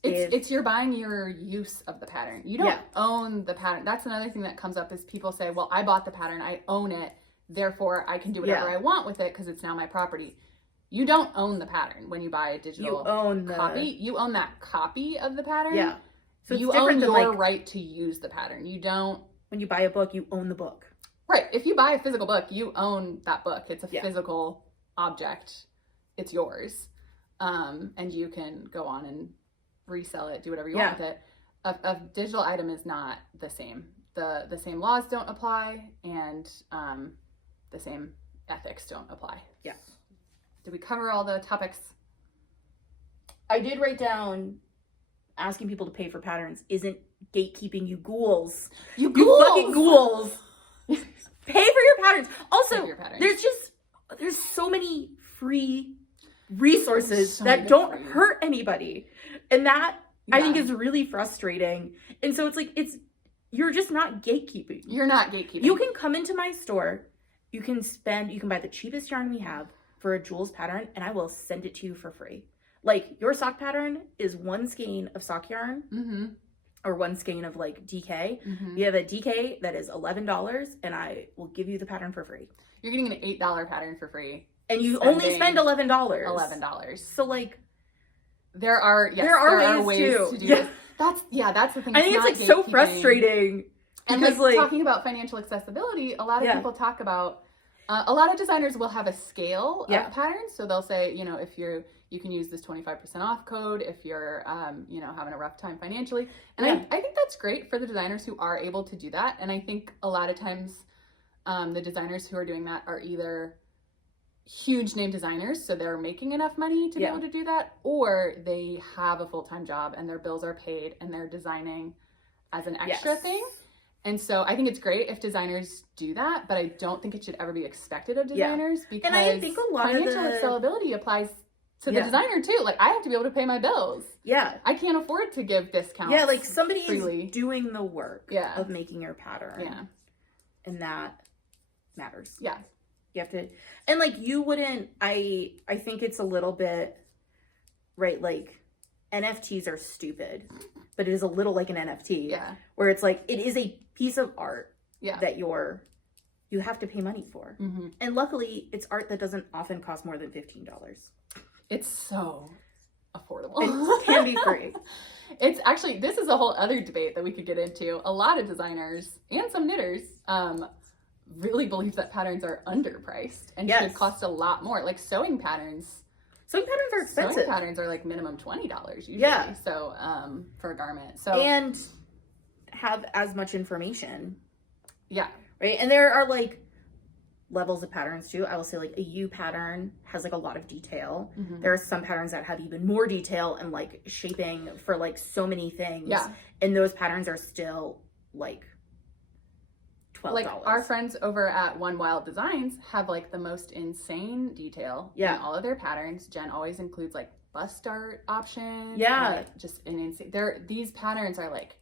it's you're buying your use of the pattern. You don't own the pattern. That's another thing that comes up is people say, well, I bought the pattern, I own it, therefore I can do whatever I want with it because it's now my property. You don't own the pattern when you buy a digital copy. You own that copy of the pattern. Yeah. So you own your right to use the pattern. You don't. When you buy a book, you own the book. Right. If you buy a physical book, you own that book. It's a physical object. It's yours. And you can go on and resell it, do whatever you want with it. A digital item is not the same. The same laws don't apply and the same ethics don't apply. Yeah. Did we cover all the topics? I did write down asking people to pay for patterns isn't gatekeeping, you ghouls. You fucking ghouls. Pay for your patterns. Also, your patterns. there's so many free resources So that don't hurt anybody. And that I think is really frustrating. And so it's like you're just not gatekeeping. You're not gatekeeping. You can come into my store, you can buy the cheapest yarn we have for a Jules pattern, and I will send it to you for free. Like, your sock pattern is one skein of sock yarn, or one skein of like DK. You have a DK that is $11, and I will give you the pattern for free. You're getting an $8 pattern for free. And you only spend $11. $11. So like, there are ways to do this. That's the thing. I think it's like so frustrating. And because like talking about financial accessibility, a lot of people talk about, a lot of designers will have a scale of patterns. So they'll say, you know, if you can use this 25% off code if you're, you know, having a rough time financially. And I think that's great for the designers who are able to do that. And I think a lot of times the designers who are doing that are either huge name designers, so they're making enough money to be able to do that, or they have a full-time job and their bills are paid and they're designing as an extra thing. And so I think it's great if designers do that, but I don't think it should ever be expected of designers because and I think a lot financial of accessibility applies to the designer too. Like, I have to be able to pay my bills. Yeah. I can't afford to give discounts. Yeah, like somebody freely. is doing the work of making your pattern. Yeah. And that matters. Yeah. You have to, and like you wouldn't, I think it's a little bit, right, like NFTs are stupid, but it is a little like an NFT. Yeah. Where it's like, it is a piece of art that you have to pay money for. And luckily, it's art that doesn't often cost more than $15. It's so affordable. It can be free. It's actually, this is a whole other debate that we could get into. A lot of designers and some knitters really believe that patterns are underpriced and should cost a lot more. Like sewing patterns are expensive. Sewing patterns are like minimum $20 usually. Yeah. So for a garment. So and have as much information. Yeah. Right. And there are like levels of patterns too. I will say like a U pattern has like a lot of detail. There are some patterns that have even more detail and like shaping for like so many things. Yeah. And those patterns are still like $12. Like our friends over at One Wild Designs have like the most insane detail in all of their patterns. Jen always includes like bust dart options. Yeah. Like just an insane. These patterns are like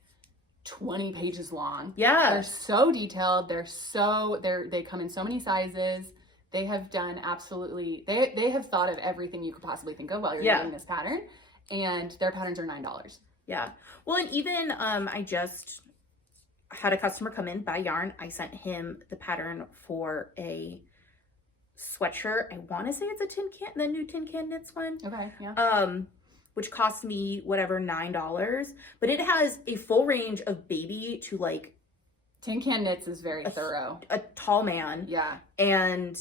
20 pages long. Yeah. They're so detailed. They come in so many sizes. They have done absolutely, they have thought of everything you could possibly think of while you're doing this pattern. And their patterns are $9. Yeah. Well, and even I just had a customer come in, buy yarn. I sent him the pattern for a sweatshirt. I want to say it's a the new Tin Can Knits one. Okay, yeah. Which cost me whatever, $9. But it has a full range of baby to like... Tin Can Knits is very thorough. A tall man. Yeah. And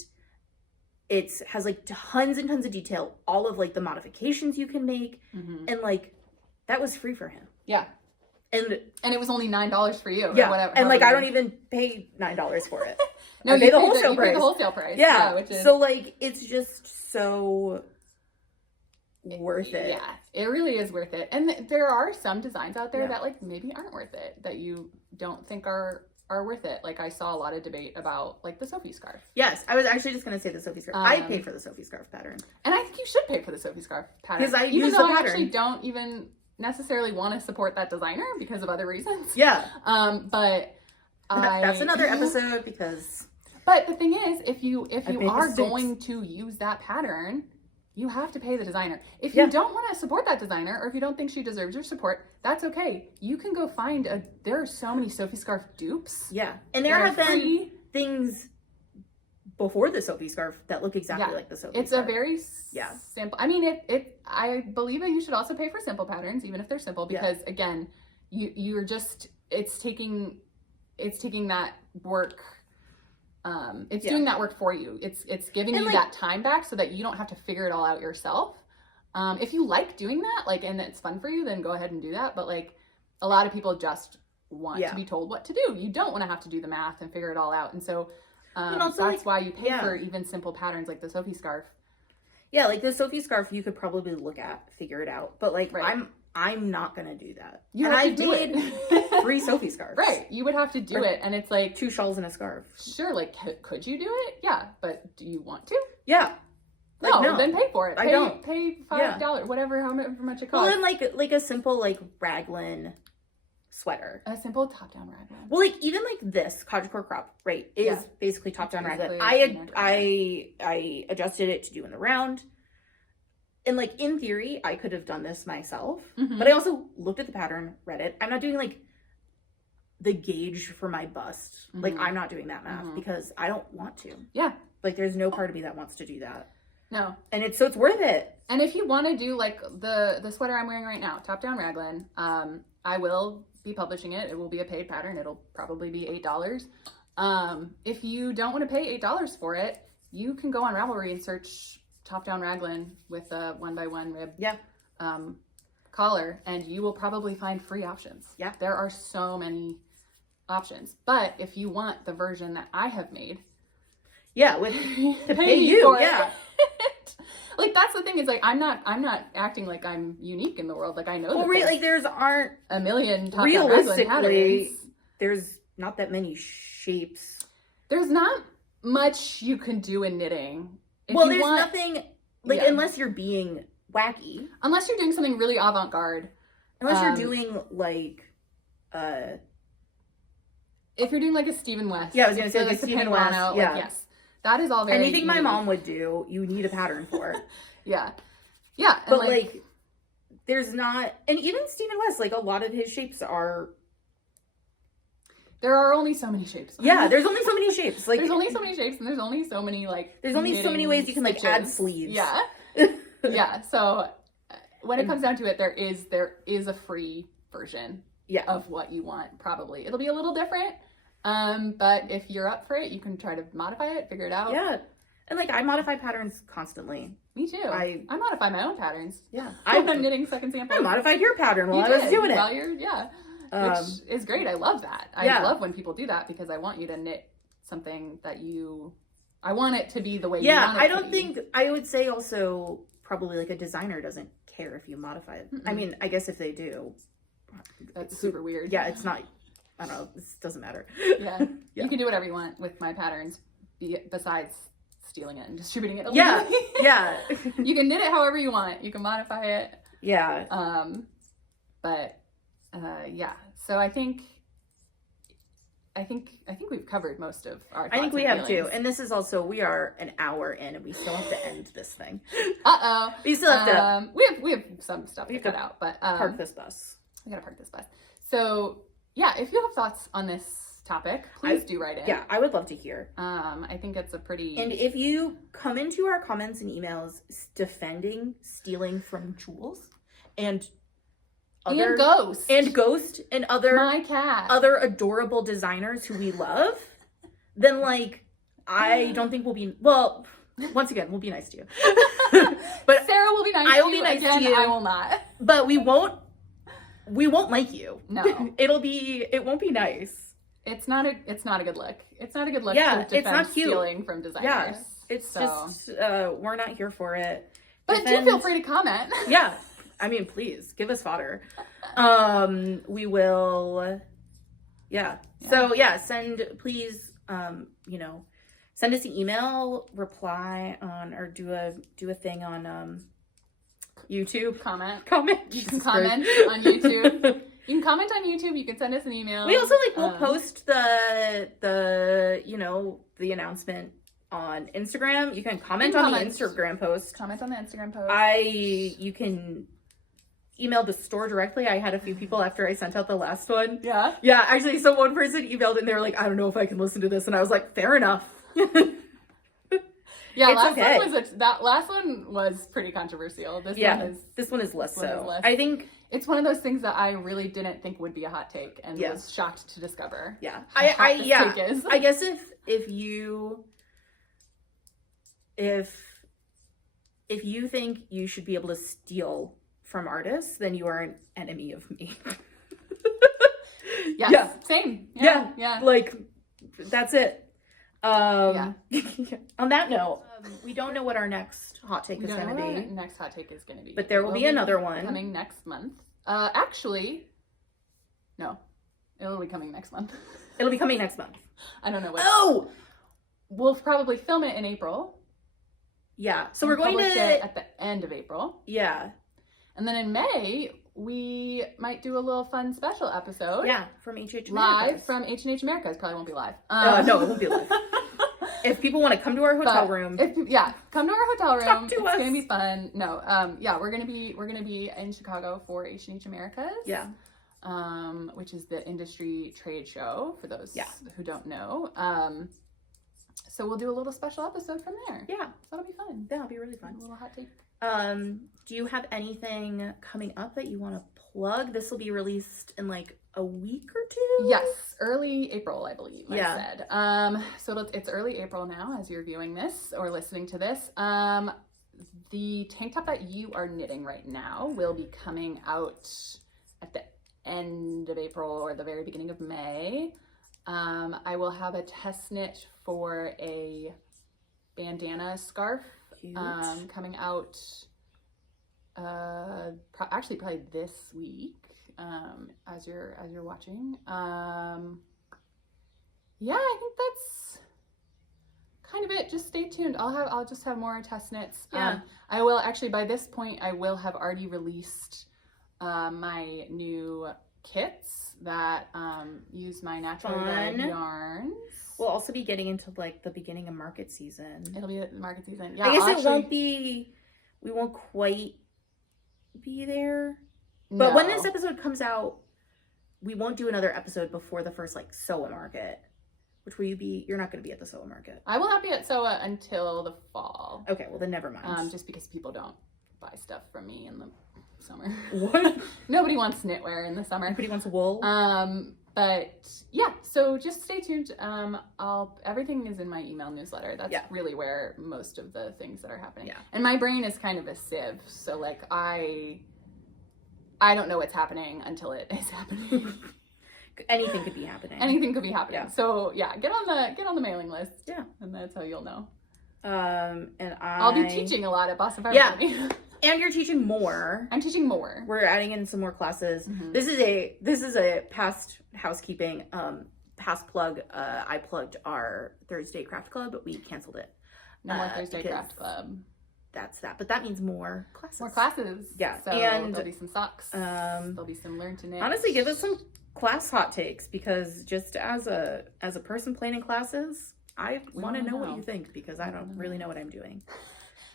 it has like tons and tons of detail. All of like the modifications you can make. And like, that was free for him. Yeah. And it was only $9 for you. Yeah. Or whatever. And like, I don't even pay $9 for it. No, you pay the wholesale price. The wholesale price. Yeah. Which is... So like, it's just so worth it. Yeah, it really is worth it. And there are some designs out there that like maybe aren't worth it, that you don't think are worth it. Like I saw a lot of debate about like the Sophie scarf. Yes, I was actually just going to say the Sophie scarf. I pay for the Sophie scarf pattern. And I think you should pay for the Sophie scarf pattern. Because I use the pattern. Even though I actually don't even necessarily want to support that designer because of other reasons. Yeah. But that's another episode because... But the thing is, if you are going to use that pattern, you have to pay the designer. If you don't want to support that designer, or if you don't think she deserves your support, that's okay. You can go find there are so many Sophie scarf dupes. Yeah. And there have been things before the Sophie scarf that look exactly like the Sophie scarf. It's a very simple, I mean, I believe that you should also pay for simple patterns, even if they're simple, because again, you're just, it's taking that work. It's doing that work for you. It's giving you that time back so that you don't have to figure it all out yourself. If you like doing that, like, and it's fun for you, then go ahead and do that. But like, a lot of people just want to be told what to do. You don't want to have to do the math and figure it all out. And so, that's why you pay for even simple patterns like the Sophie scarf. Yeah, like the Sophie scarf, you could probably look at, figure it out. But like, Right. I'm not gonna do that. You and have to I've do made it. 3 Sophie scarves. Right. You would have to do Or it. And it's like, 2 shawls and a scarf. sure, like, could you do it? Yeah. But do you want to? Yeah. Like, No, then pay for it. I don't. Pay $5, whatever, however much it costs. Well, then like a simple like raglan sweater. A simple top-down raglan. Well, like even like this cottagecore crop, right, is Yeah. basically top-down Basically raglan. a I adjusted it to do in the round. And like in theory, I could have done this myself, Mhm. but I also looked at the pattern, read it. I'm not doing like the gauge for my bust. Like Mhm. I'm not doing that math Mhm. because I don't want to. Yeah. Like there's no part of me that wants to do that. No. And it's worth it. And if you want to do like the sweater I'm wearing right now, top-down raglan, I will be publishing it. It will be a paid pattern. It'll probably be $8. If you don't want to pay $8 for it, you can go on Ravelry and search top-down raglan with a 1x1 rib Yeah. collar, and you will probably find free options. Yeah. There are so many options. But if you want the version that I have made, Yeah, with to pay me you. for Yeah. it. Like that's the thing, is like I'm not acting like I'm unique in the world. Like I know Well, that like there's aren't a million top-down raglan realistically patterns. there's not that many shapes. There's not much you can do in knitting. If Well, you there's want- nothing like Yeah. unless you're being wacky. unless you're doing something really avant-garde. Unless you're Um, doing like If you're doing like a Stephen West, Yeah, I was gonna say, so, like, the Stephen Panorama, West, yeah. like, yes, that is all very anything my unique. mom would do, you need a pattern for. Yeah, yeah, and But like there's not, and even Stephen West, like a lot of his shapes are there are only so many shapes. yeah, there's only so many shapes. Like There's only so many shapes, and there's only so many like there's only so many knitting ways you can like add stitches. sleeves. Yeah, yeah. So when it comes down to it, there is a free version Yeah. of what you want. Probably it'll be a little different, but if you're up for it, you can try to modify it, figure it out. Yeah. And like I modify patterns constantly. Me too. I modify my own patterns. Yeah. I'm knitting second sample. I modified your pattern while You I was did, doing it. while you're which is great. I love that. I Yeah. love when people do that because I want you to knit something that I want it to be the way you Yeah, want it I to don't be. think, I would say also probably like a designer doesn't care if you modify it. I Mm-mm. mean, I guess if they do. That's super weird. Yeah, it's not, I don't know, this doesn't matter. Yeah. Yeah. You can do whatever you want with my patterns besides stealing it and distributing it. Yeah, illegally. yeah. You can knit it however you want. You can modify it. Yeah. Yeah. So I think we've covered most of our thoughts I think we and have too. feelings. And this is also, we are an hour in and we still have to end this thing. Uh-oh. We still have to we have some stuff to cut out, but park this bus. we gotta park this bus. So yeah, if you have thoughts on this topic, please do write in. Yeah, I would love to hear. I think it's a pretty And if you come into our comments and emails defending stealing from Jules and other Ghost and other my cat. other adorable designers who we love, then like I don't think we'll be, well, once again, we'll be nice to you. But Sarah will be nice. I will to you. be nice to Again, you. I will not. but we won't like you. No. it won't be nice. It's not a good look. It's not a good look Yeah, to it's defend not cute. stealing from designers. Yeah. It's So- just we're not here for it. But do feel free to comment. Yeah. I mean, please give us fodder. We will. Yeah. So yeah, please, send us an email, reply on, or do a thing on, YouTube. Comment. You can Jesus comment Christ. on YouTube. You can comment on YouTube. You can send us an email. We also we'll post the announcement on Instagram. You can comment on the Instagram post. Comment on the Instagram post. You can email the store directly. I had a few people after I sent out the last one. Yeah. Yeah, actually, so one person emailed and they were like, I don't know if I can listen to this. And I was like, fair enough. Yeah, It's that last one was pretty controversial. This one is less one so. is less. I think it's one of those things that I really didn't think would be a hot take and Yeah. was shocked to discover. yeah. how hot this take is. I guess if you think you should be able to steal from artists, then you are an enemy of me. Yes. Yeah. Same. Yeah. Yeah. Like, that's it. On that note, we don't know what our next hot take is going to be. Next hot take is going to be. But there will be another one. Coming next month. Actually, no. It'll be coming next month. It'll be coming next month. I don't know what. Oh! We'll probably film it in April. Yeah. So we're going publish to... it at the end of April. Yeah. And then in May, we might do a little fun special episode. Yeah, from H&H Americas. Live from H&H Americas. Probably won't be live. No, it won't be live. If people want to come to our hotel room, come to our hotel room. Talk to it's us. gonna be fun. No, we're gonna be in Chicago for H&H Americas. Yeah. Which is the industry trade show for those who don't know. So we'll do a little special episode from there. Yeah, so that'll be fun. That'll be really fun. A little hot take. Do you have anything coming up that you want to plug? This will be released in like a week or two? Yes, early April, I believe. Yeah. I said. So it's early April now as you're viewing this or listening to this. The tank top that you are knitting right now will be coming out at the end of April or the very beginning of May. I will have a test knit for a bandana scarf coming out actually probably this week as you're watching. I think that's kind of it. Just stay tuned. I'll just have more test knits. I will actually, by this point, I will have already released my new kits that use my naturally dyed yarns. We'll also be getting into like the beginning of market season. It'll be market season. Yeah, I guess we won't quite be there. But when this episode comes out, we won't do another episode before the first like SOA market. Which will you be? You're not going to be at the SOA market. I will not be at SOA until the fall. Okay, well then never mind. Just because people don't buy stuff from me in the summer. What? Nobody wants knitwear in the summer. Nobody wants wool. But yeah, so just stay tuned. Everything is in my email newsletter. That's really where most of the things that are happening. Yeah. And my brain is kind of a sieve, so like I don't know what's happening until it is happening. Anything could be happening. Anything could be happening. Yeah. So yeah, get on the mailing list. Yeah. And that's how you'll know. And I'll be teaching a lot at Boston Fire Company. And you're teaching more. I'm teaching more. We're adding in some more classes. Mm-hmm. This is a past housekeeping, past plug. I plugged our Thursday craft club, but we canceled it. No more Thursday craft club. That's that. But that means more classes. More classes. Yeah. So and there'll be some socks. There'll be some learn to knit. Honestly, give us some class hot takes, because just as a person planning classes, I want to know what you think, because I don't really know what I'm doing.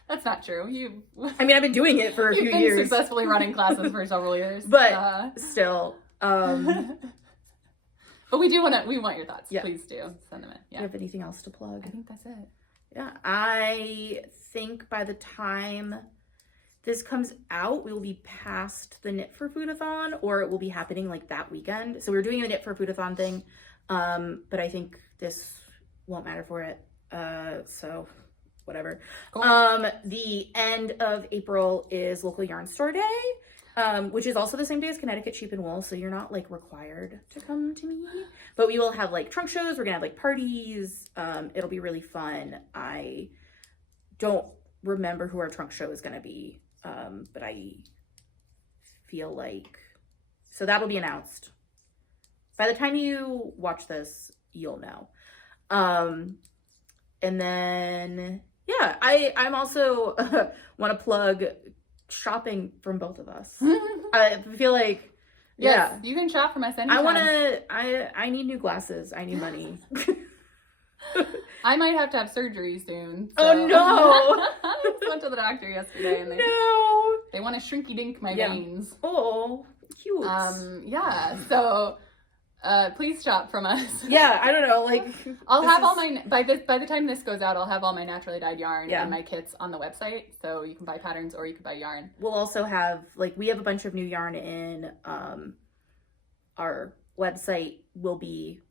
That's not true. I've been doing it for a few years. You've been successfully running classes for several years. But still. But we want your thoughts. Yeah. Please do. Send them in. Yeah. Do you have anything else to plug? I think that's it. Yeah. I think by the time this comes out, we will be past the Knit for Foodathon, or it will be happening like that weekend. So we're doing a Knit for Foodathon thing. But I think this won't matter for it. So whatever. Cool. The end of April is Local Yarn Store Day, which is also the same day as Connecticut Sheep and Wool, so you're not like required to come to me. But we will have like trunk shows, we're gonna have like parties. It'll be really fun. I don't remember who our trunk show is gonna be, but I feel like, so that'll be announced. By the time you watch this, you'll know. And then yeah, I'm also want to plug shopping from both of us. I feel like, yes, you can shop from us anytime. I need new glasses. I need money. I might have to have surgery soon. So. Oh no! I just went to the doctor yesterday and they want to shrinky dink my veins. Oh, cute. Yeah. So please shop from us. Yeah, I don't know, like I'll have all my by the time this goes out, I'll have all my naturally dyed yarn and my kits on the website, so you can buy patterns or you can buy yarn. We'll also have we have a bunch of new yarn in our website. Will be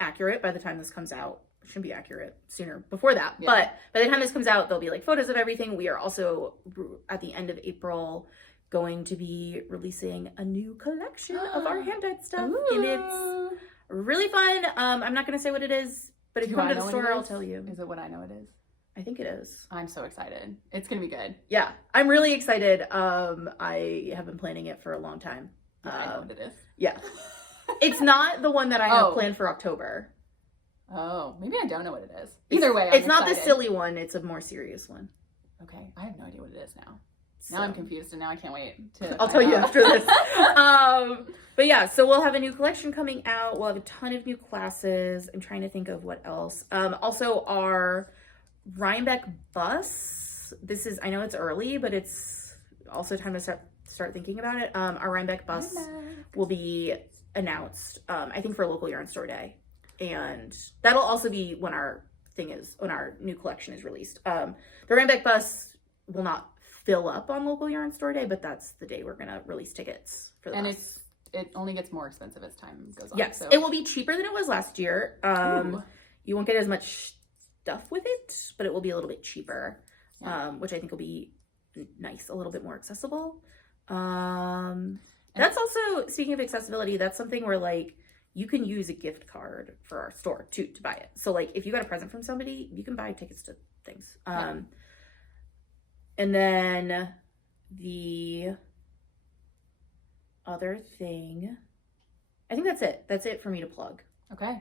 accurate by the time this comes out. It shouldn't be accurate sooner before that, but by the time this comes out, there'll be like photos of everything. We are also at the end of April going to be releasing a new collection of our hand-dyed stuff. Ooh. And it's really fun. I'm not going to say what it is But if you come to the store, I'll tell you. Is it what I know it is? I think it is. I'm so excited. It's gonna be good. Yeah, I'm really excited. I have been planning it for a long time. Yeah, I know what it is. Yeah. It's not the one that I have planned for October. Oh, maybe I don't know what it is. Either way, it's not the silly one. It's a more serious one. Okay, I have no idea what it is now. Now I'm confused, and now I can't wait to. I'll tell you after this. But yeah, so we'll have a new collection coming out. We'll have a ton of new classes. I'm trying to think of what else. Also, our Rhinebeck bus. I know it's early, but it's also time to start thinking about it. Our Rhinebeck bus will be announced, I think, for local yarn store day. And that'll also be when our new collection is released. The Rhinebeck bus will not fill up on local yarn store day, but that's the day we're gonna release tickets for the bus. It only gets more expensive as time goes on. Yes, so. it will be cheaper than it was last year. You won't get as much stuff with it, but it will be a little bit cheaper, which I think will be nice, a little bit more accessible. That's also, speaking of accessibility, that's something where like you can use a gift card for our store to buy it. So like if you got a present from somebody, you can buy tickets to things. And then the other thing, I think that's it. That's it for me to plug. Okay.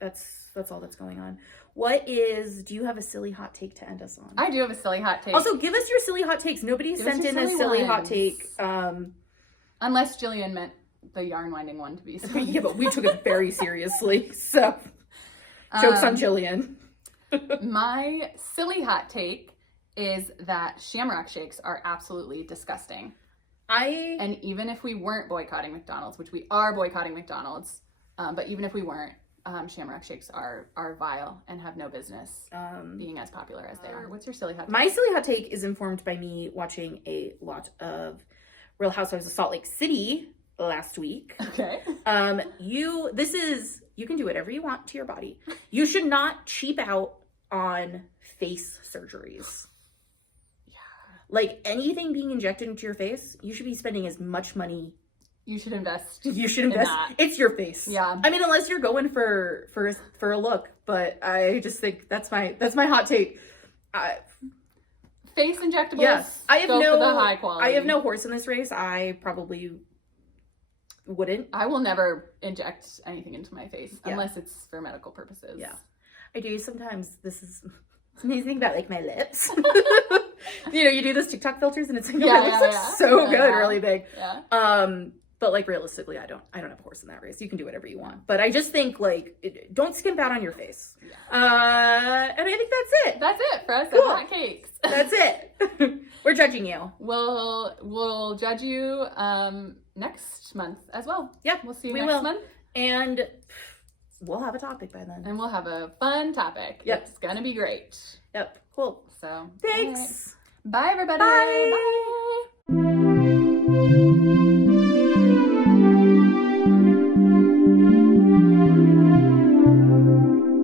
That's all that's going on. Do you have a silly hot take to end us on? I do have a silly hot take. Also, give us your silly hot takes. Nobody sent in a silly hot take. Unless Jillian meant the yarn winding one to be silly. Yeah, but we took it very seriously. So, joke's on Jillian. My silly hot take is that shamrock shakes are absolutely disgusting. And even if we weren't boycotting McDonald's, which we are boycotting McDonald's, but even if we weren't, shamrock shakes are vile and have no business being as popular as they are. What's your silly hot take? My silly hot take is informed by me watching a lot of Real Housewives of Salt Lake City last week. Okay. You can do whatever you want to your body. You should not cheap out on face surgeries. Like anything being injected into your face, you should be spending as much money. You should invest. In that. It's your face. Yeah. I mean, unless you're going for a look, but I just think that's my hot take. Face injectables. Yes, I have for the high quality. I have no horse in this race. I probably wouldn't. I will never inject anything into my face unless it's for medical purposes. Yeah, I do sometimes. This is amazing about like my lips. You do those TikTok filters and it's like your lips look so good, really big. Yeah. But like realistically, I don't have a horse in that race. You can do whatever you want, but I just think like don't skimp out on your face. Yeah. And I think that's it. That's it for us at Hot Cakes. That's it. We're judging you. We'll judge you next month as well. Yeah, we'll see you next month, and we'll have a topip by then. And we'll have a fun topic. Yep. It's gonna be great. Yep. Cool. So thanks. Right. Bye everybody. Bye. Bye.